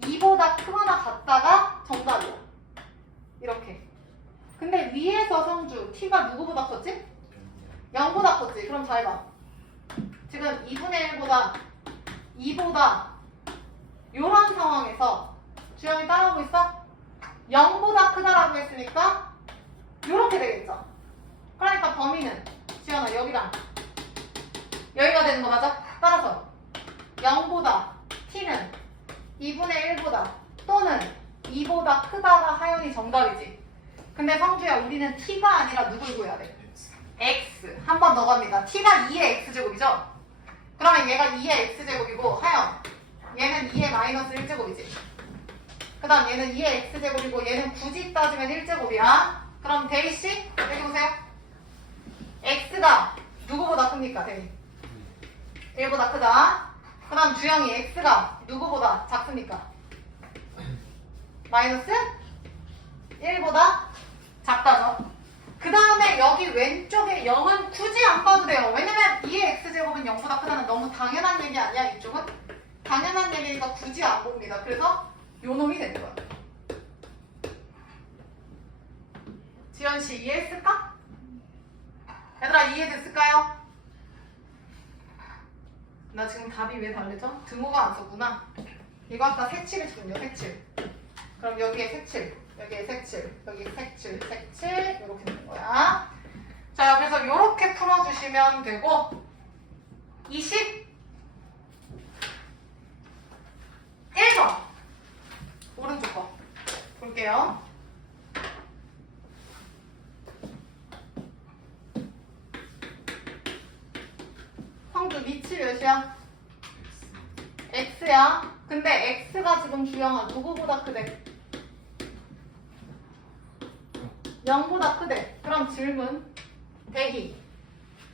2보다 크거나 같다가 정답이야. 이렇게. 근데 위에서 성주 t가 누구보다 컸지? 0보다 컸지. 그럼 잘 봐. 지금 2분의 1보다 2보다 요런 상황에서 주영이 따라오고 있어? 0보다 크다라고 했으니까 요렇게 되겠죠. 그러니까 범위는 지연아 여기랑 여기가 되는 거 맞아? 따라서 0보다 t는 2분의 1보다 또는 2보다 크다가 하연이 정답이지. 근데 성주야 우리는 t가 아니라 누굴 구해야 돼? x. 한 번 더 갑니다. t가 2의 x제곱이죠? 그러면 얘가 2의 x제곱이고 하연 얘는 2의 마이너스 1제곱이지. 그 다음 얘는 2의 x제곱이고 얘는 굳이 따지면 1제곱이야. 그럼 대리씨 여기 보세요. x가 누구보다 큽니까? 대리 1보다 크다. 그 다음 주영이 x가 누구보다 작습니까? 마이너스 1보다 작다죠. 그 다음에 여기 왼쪽에 0은 굳이 안 봐도 돼요. 왜냐면 2의 x제곱은 0보다 크다는 너무 당연한 얘기 아니야. 이쪽은 당연한 얘기니까 굳이 안 봅니다. 그래서 요 놈이 되는 거야. 지연씨 이해했을까? 얘들아 이해됐을까요? 나 지금 답이 왜 다르죠? 등호가 안 썼구나. 이거 아까 색칠했군요. 색칠. 그럼 여기에 색칠. 여기에 색칠, 여기 색칠, 색칠 이렇게 되는 거야. 자, 그래서 이렇게 풀어주시면 되고 21번 오른쪽 거 볼게요. 성주 밑이 몇이야? X야. 근데 X가 지금 주영아 누구보다 크대? 0보다 크대. 그럼 질문 대기.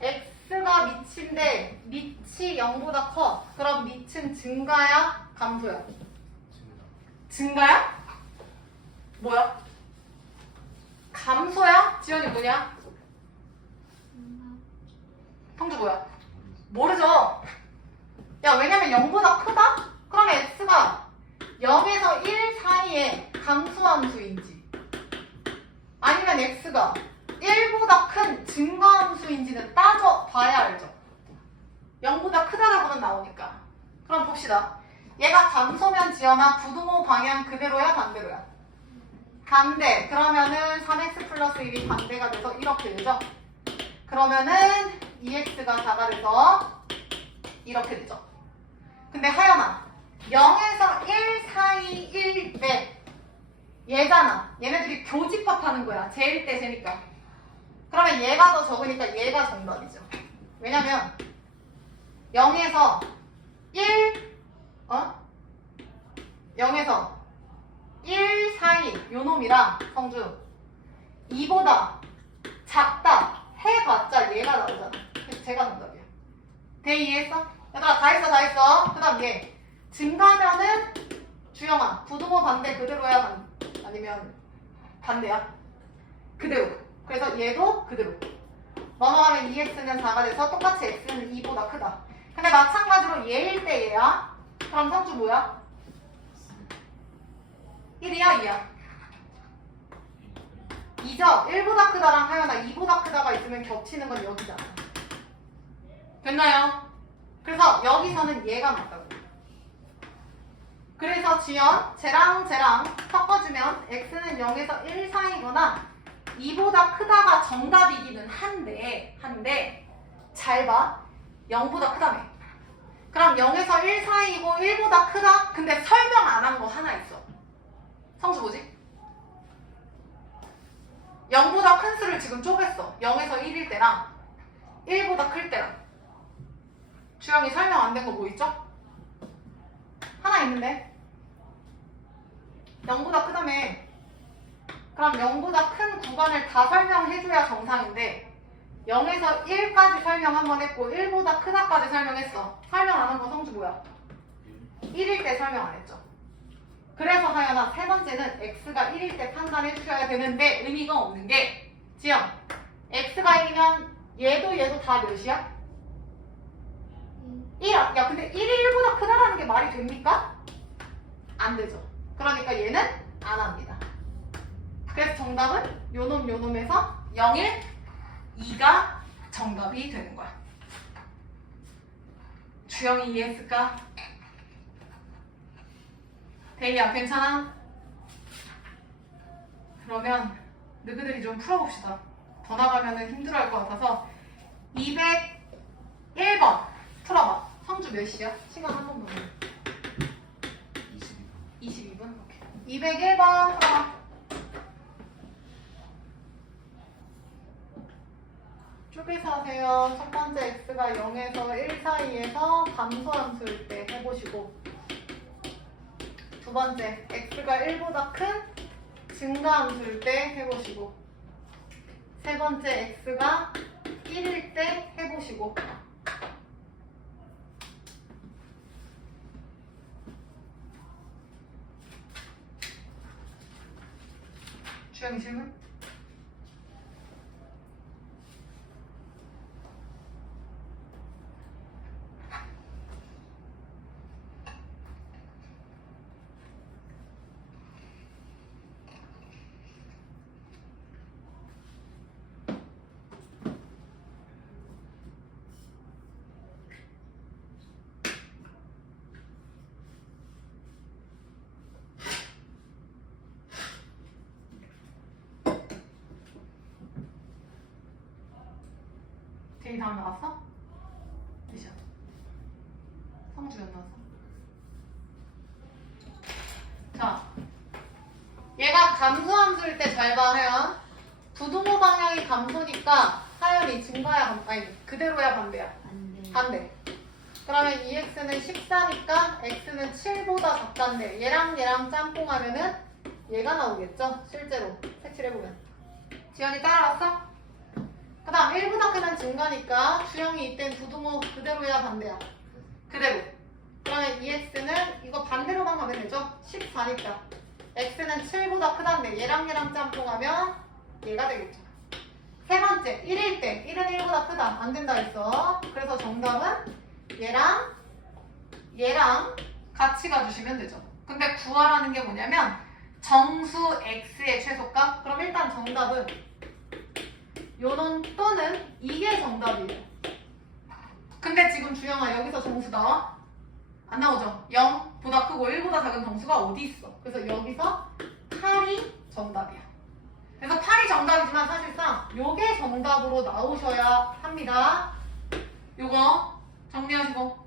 X가 밑인데 밑이 0보다 커. 그럼 밑은 증가야? 감소야? 증가야? 뭐야? 감소야? 지연이 뭐냐? 성주 뭐야? 모르죠? 야, 왜냐면 0보다 크다? 그러면 X가 0에서 1 사이에 감소한 수인지 아니면 X가 1보다 큰 증가한 수인지는 따져봐야 알죠. 0보다 크다라고는 나오니까. 그럼 봅시다. 얘가 감소면 지연아 부등호 방향 그대로야 반대로야? 반대. 그러면은 3x 플러스 1이 반대가 돼서 이렇게 되죠. 그러면은 2x가 4가 돼서 이렇게 되죠. 근데 하연아 0에서 1 사이일 때 얘잖아. 얘네들이 교집합하는 거야. 쟤일 때 쟤니까. 그러면 얘가 더 적으니까 얘가 정답이죠. 왜냐면 0에서 1 0에서 1 사이 요 놈이랑 성주 2보다 작다 해봤자 얘가 나오잖아. 그래서 쟤가 정답이야. 대 이해했어? 얘들아 다 했어 다 했어. 그 다음 얘 증가면은 주영아 부등호 반대 그대로야 아니면 반대야? 그대로. 그래서 얘도 그대로. 넘어가면 2x는 4가 돼서 똑같이 x는 2보다 크다. 근데 마찬가지로 얘일 때 얘야. 그럼 성주 뭐야? 1이야 2야? 2죠? 1보다 크다랑 하연아 2보다 크다가 있으면 겹치는 건 여기잖아. 됐나요? 그래서 여기서는 얘가 맞다고. 그래서 지연, 쟤랑 섞어주면 x는 0에서 1 사이거나 2보다 크다가 정답이기는 한데 잘 봐. 0보다 크다며. 그럼 0에서 1 사이고 1보다 크다? 근데 설명 안 한 거 하나 있어. 성수 뭐지? 0보다 큰 수를 지금 쪼갰어. 0에서 1일 때랑 1보다 클 때랑. 주영이 설명 안 된 거 뭐 있죠? 하나 있는데 0보다 크다며. 그럼 0보다 큰 구간을 다 설명해줘야 정상인데 0에서 1까지 설명 한 번 했고 1보다 크다까지 설명했어. 설명 안 한 거 성주 뭐야? 1일 때 설명 안 했죠. 그래서 하연아 세 번째는 x가 1일 때 판단해 주셔야 되는데 의미가 없는 게 지영 x가 1이면 얘도 다 몇이야? 1. 야 근데 1이 1보다 크다라는 게 말이 됩니까? 안 되죠. 그러니까 얘는 안 합니다. 그래서 정답은 요놈에서 0, 1, 2가 정답이 되는 거야. 주영이 이해했을까? 대희야 괜찮아? 그러면 너희들이 좀 풀어봅시다. 더 나가면 힘들어할 것 같아서 201번 풀어봐. 성주 몇 시야? 시간 한 번 더. 22분? 오케이. 201번 풀어봐. 쪼개서 하세요. 첫 번째 x가 0에서 1 사이에서 감소함수일 때 해보시고 두 번째 x가 1보다 큰 증가함수일 때 해보시고 세 번째 x가 1일 때 해보시고 주영이 질문? 제이 다음 나왔어? 몇이야? 성주 몇 나왔어? 자, 얘가 감소함수일 때 잘 봐, 하연. 부등호 방향이 감소니까 하연이 증가야, 아니 그대로야 반대야? 반대. 그러면 2x는 14니까 x는 7보다 작다인데 얘랑 짬뽕하면은 얘가 나오겠죠? 실제로 색칠해보면. 지연이 따라왔어? 그 다음 1보다 크면 증가니까 주형이 이땐 부등호 그대로야 반대야? 그대로. 그러면 2x는 이거 반대로만 가면 되죠? 14니까 x는 7보다 크다인데 얘랑 짬뽕하면 얘가 되겠죠. 세 번째 1일 때 1은 1보다 크다 안 된다 했어. 그래서 정답은 얘랑 같이 가주시면 되죠. 근데 구하라는 게 뭐냐면 정수 x의 최소값. 그럼 일단 정답은 요런 또는 이게 정답이에요. 근데 지금 주영아 여기서 정수 나와? 안 나오죠? 0보다 크고 1보다 작은 정수가 어디 있어? 그래서 여기서 8이 정답이야. 그래서 8이 정답이지만 사실상 요게 정답으로 나오셔야 합니다. 요거 정리하시고.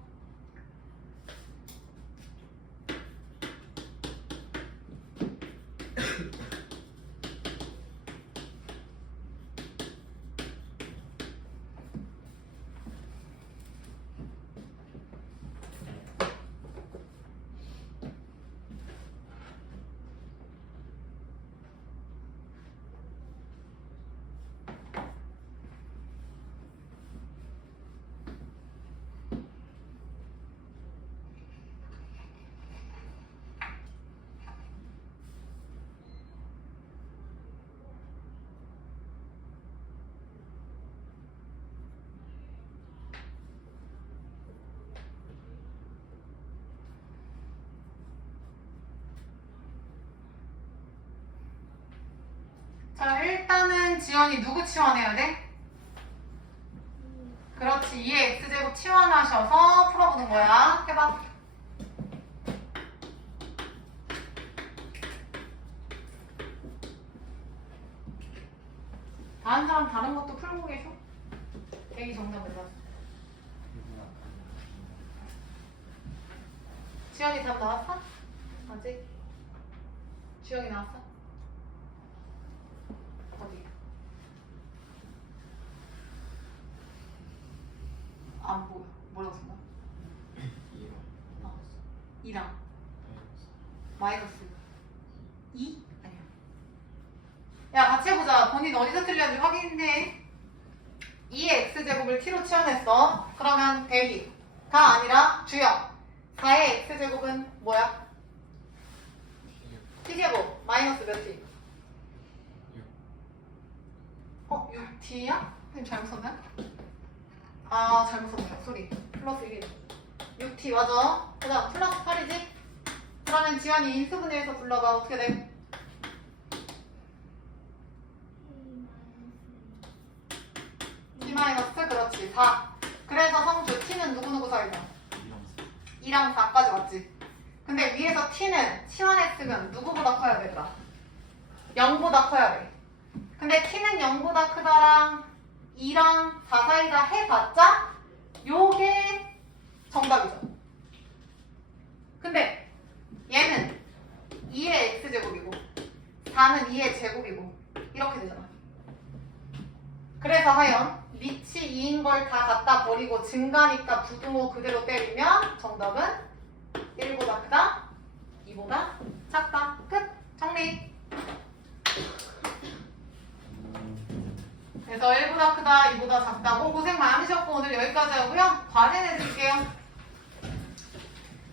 자, 일단은 지연이 누구 치환해야 돼? 그렇지, 2의 x제곱 치환하셔서 풀어보는 거야. 해봐. 다른 사람 다른 것도 풀고 계셔? 대기 정답 몰랐어. 지연이 답 나왔어? 아직? 주영이 나왔어? 어디? 안 보여. 뭐라고 쓴다? 2랑 마이너스 2? 아니야. 야, 같이 해보자. 본인 어디서 틀렸는지 확인해. 2의 x제곱을 t로 치환했어. 그러면 대기가 아니라 주형. 4의 x제곱은 뭐야? t제곱 마이너스 몇 t? 6t야? 선생님 잘못 썼나요? 아, 잘못 썼네요. 소리. 플러스 1. 6t 맞아. 그 다음 플러스 8이지? 그러면 지환이 인수분해해서 불러봐. 어떻게 돼? t 마이너스 그렇지 4. 그래서 성주 t는 누구누구 사이다? 2랑 4까지 왔지. 근데 위에서 t는 치환했으면 누구보다 커야 될까? 0보다 커야 돼. 근데 t는 0보다 크다랑 2랑 4 사이다 해봤자 요게 정답이죠. 근데 얘는 2의 x제곱이고 4는 2의 제곱이고 이렇게 되잖아. 그래서 하연 밑이 2인 걸 다 갖다 버리고 증가니까 부등호 그대로 때리면 정답은 1보다 크다, 2보다 작다. 끝. 정리. 그래서 1보다 크다, 2보다 작다고 고생 많으셨고 오늘 여기까지 하고요. 과제 내드릴게요.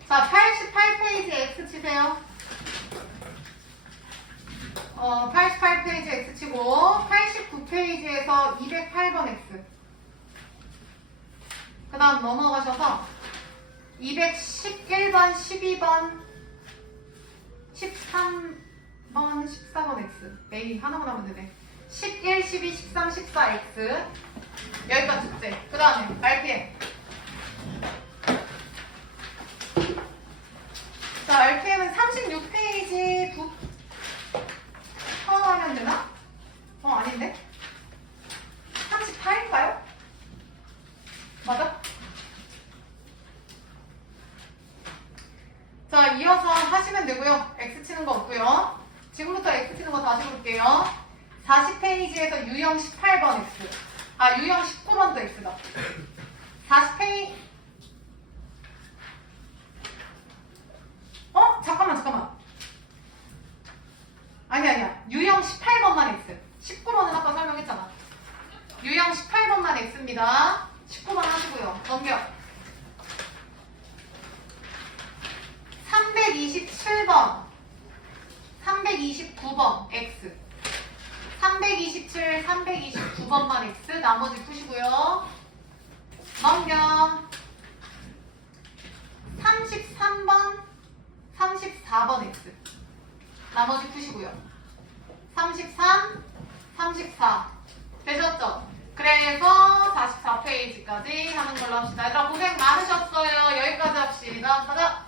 자, 88페이지 X 치세요. 88페이지 X 치고 89페이지에서 208번 X. 그 다음 넘어가셔서 211번, 12번, 13번, 14번 X. A 하나만 하면 되네. 11, 12, 13, 14 X. 여기까지 숙제. 그 다음에 RPM. 자, RPM은 36페이지 처음 하면 되나? 아닌데? 38인가요? 맞아? 자, 이어서 하시면 되고요. X 치는 거 없고요. 지금부터 X 치는 거 다시 볼게요. 40페이지에서 유형 18번 X. 아, 유형 19번도 X다. 40페이지. 잠깐만. 아니야. 유형 18번만 X. 19번은 아까 설명했잖아. 유형 18번만 X입니다. 19번 하시고요. 넘겨. 327번, 329번 X. 327, 329번만 X. 나머지 푸시고요. 넘겨. 33번, 34번 X. 나머지 푸시고요. 33, 34. 되셨죠? 그래서 44페이지까지 하는 걸로 합시다. 얘들아 고생 많으셨어요. 여기까지 합시다. 가자.